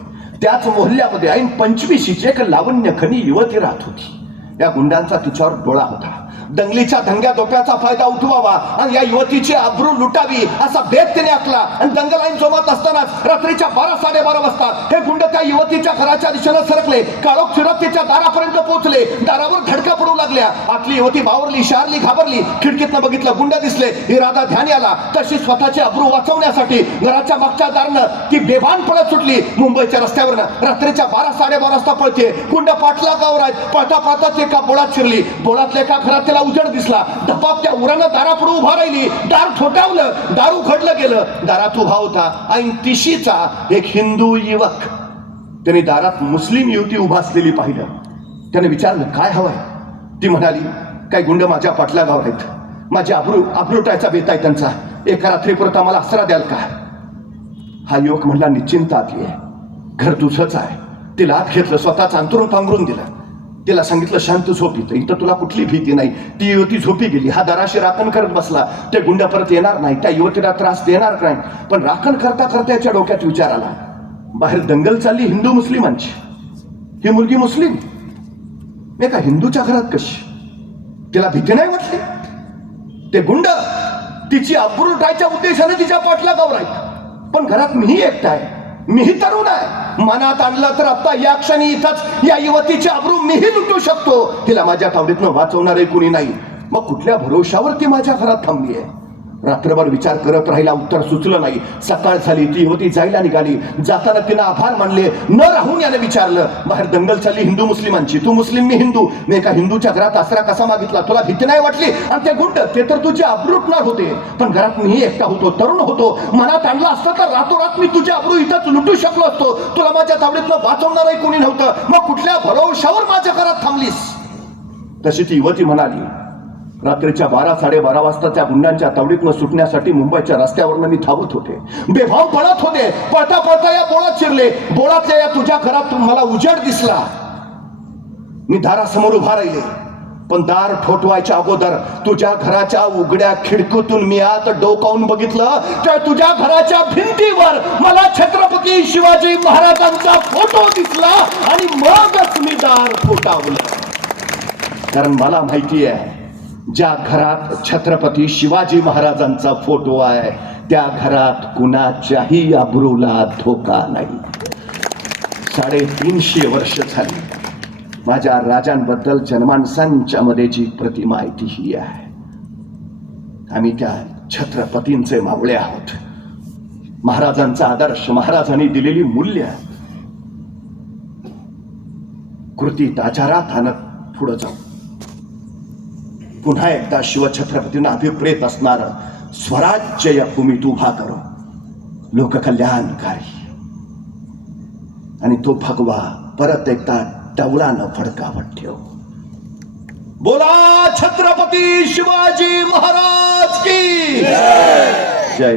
त्याच मोहल्ल्यामध्ये ऐन 25ची एक लावण्य खनी युवती राहत होती. या गुंडांचा तिच्यावर डोळा होता. दंगलीच्या धंग्या धोप्याचा फायदा उठवावा आणि या युवतीची आबरू लुटावी असा बेत त्याने आखला. आणि दंगल ऐन जोमात असतानाच रात्रीच्या 12-12:30 वाजता हे गुंड त्या युवतीच्या घराच्या दिशेने सरकले. काळोख फिरत तिच्या दारापर्यंत पोहोचले. दारावर धडका पडू लागल्या. आतली युवती बावरली, शारली, घाबरली. खिडकीतनं बघितलं, गुंड दिसले. इरादा ध्यानी आला. तशी स्वतःची आबरू वाचवण्यासाठी घराच्या मागच्या दारनं ती बेभान पळत सुटली. मुंबईच्या रस्त्यावरनं रात्रीच्या 12-12:30 वाजता पळते. गुंड पाठलागावर आहेत. पळता पळता ती एका बोळात शिरली. बोळातल्या एका घरात त्याला उजेड दिसला. धपाप त्या उरानं दारापुढे उभा राहिली. दार ठोठावलं. दार उघडलं गेलं. दारात उभा होता ऐन तिशीचा एक हिंदू युवक. त्याने दारात मुस्लिम युवती उभा असलेली पाहिलं. त्याने विचारलं, काय हवंय? ती म्हणाली, काही गुंड माझ्या पाठलागावर आहेत. माझी आबरूटायचा बेत आहे त्यांचा. एका रात्रीपुरत आम्हाला आसरा द्याल का? हा युवक म्हणला, निश्चिंत आत ये, घर तुझंच आहे. तिला आत घेतलं, स्वतःच अंतरून पांघरून दिलं. तिला सांगितलं, शांत झोप इथं तुला कुठली भीती नाही. ती युवती झोपी गेली. हा दाराशी राखण करत बसला. ते गुंड परत येणार नाही, त्या युवतीला त्रास देणार नाही. पण राखण करता करता याच्या डोक्यात विचार आला, बाहेर दंगल चालली हिंदू मुस्लिमांची. ही मुलगी मुस्लिम, एका हिंदूच्या घरात कशी? तिला भीती नाही वाटली? ते गुंड तिची आबरू लुटायच्या उद्देशाने तिच्या पाठलागावर आहेत. पण घरात मीही एकटा आहे, मीही तरुण आहे. मनात आणलं तर आता या क्षणी इथंच या युवतीची आबरू मीही लुटू शकतो. तिला माझ्या तावडीतनं वाचवणारे कुणी नाही. मग कुठल्या भरोशावर ती माझ्या घरात थांबली आहे? रात्रभर विचार करत राहिला, उत्तर सुचलं नाही. सकाळ झाली, ती युवती जायला निघाली. जाताना तिनं आभार मानले. न राहून याने विचारलं, बाहेर दंगल चालली हिंदू मुस्लिमांची, तू मुस्लिम मी हिंदू, मी एका हिंदूच्या घरात आसरा कसा मागितला? तुला भीती नाही वाटली? आणि ते गुंड ते तर तुझी आबरू लुटणार होते. पण घरात मीही एकटा होतो, तरुण होतो. मनात आणलं असतं तर रातोरात मी तुझी आबरू इथंच लुटू शकलो असतो. तुला माझ्या तावडीतनं वाचवणारही कोणी नव्हतं. मग कुठल्या भरोशावर माझ्या घरात थांबलीस? तशी ती युवती म्हणाली, रात्रीच्या 12-12:30 वाजता त्या गुंडांच्या तावडीतनं सुटण्यासाठी मुंबईच्या रस्त्यावरनं मी धावत होते, बेभाव पळत होते. पळता पळता या बोळात शिरले. बोळातल्या या तुझ्या घरात मला उजेड दिसला. मी दारासमोर उभा राहिले, पण दार ठोठवायच्या अगोदर तुझ्या घराच्या उघड्या खिडकीतून मी आत डोकावून बघितलं तर तुझ्या घराच्या भिंतीवर मला छत्रपती शिवाजी महाराजांचा फोटो दिसला. आणि मगच मी दार ठोठावलं. कारण मला माहिती आहे, ज्या घरात छत्रपती शिवाजी महाराजांचा फोटो आहे त्या घरात कुणाच्याही अब्रूला धोका नाही. 350 वर्ष झाली माझ्या राजांबद्दल जनमानसांच्या मध्ये जी प्रतिमा आहे ती ही आहे. आम्ही त्या छत्रपतींचे मावळे आहोत. महाराजांचा आदर्श, महाराजांनी दिलेली मूल्य कृतीत, आचारात आणत पुढे जाऊ. पुन्हा एकदा शिवछत्रपतींना अभिप्रेत असणार स्वराज्य या भूमीत उभा करो, लोककल्याणकारी. आणि तो भगवा परत एकदा डवळानं फडकावत ठेव. बोला छत्रपती शिवाजी महाराज की जय.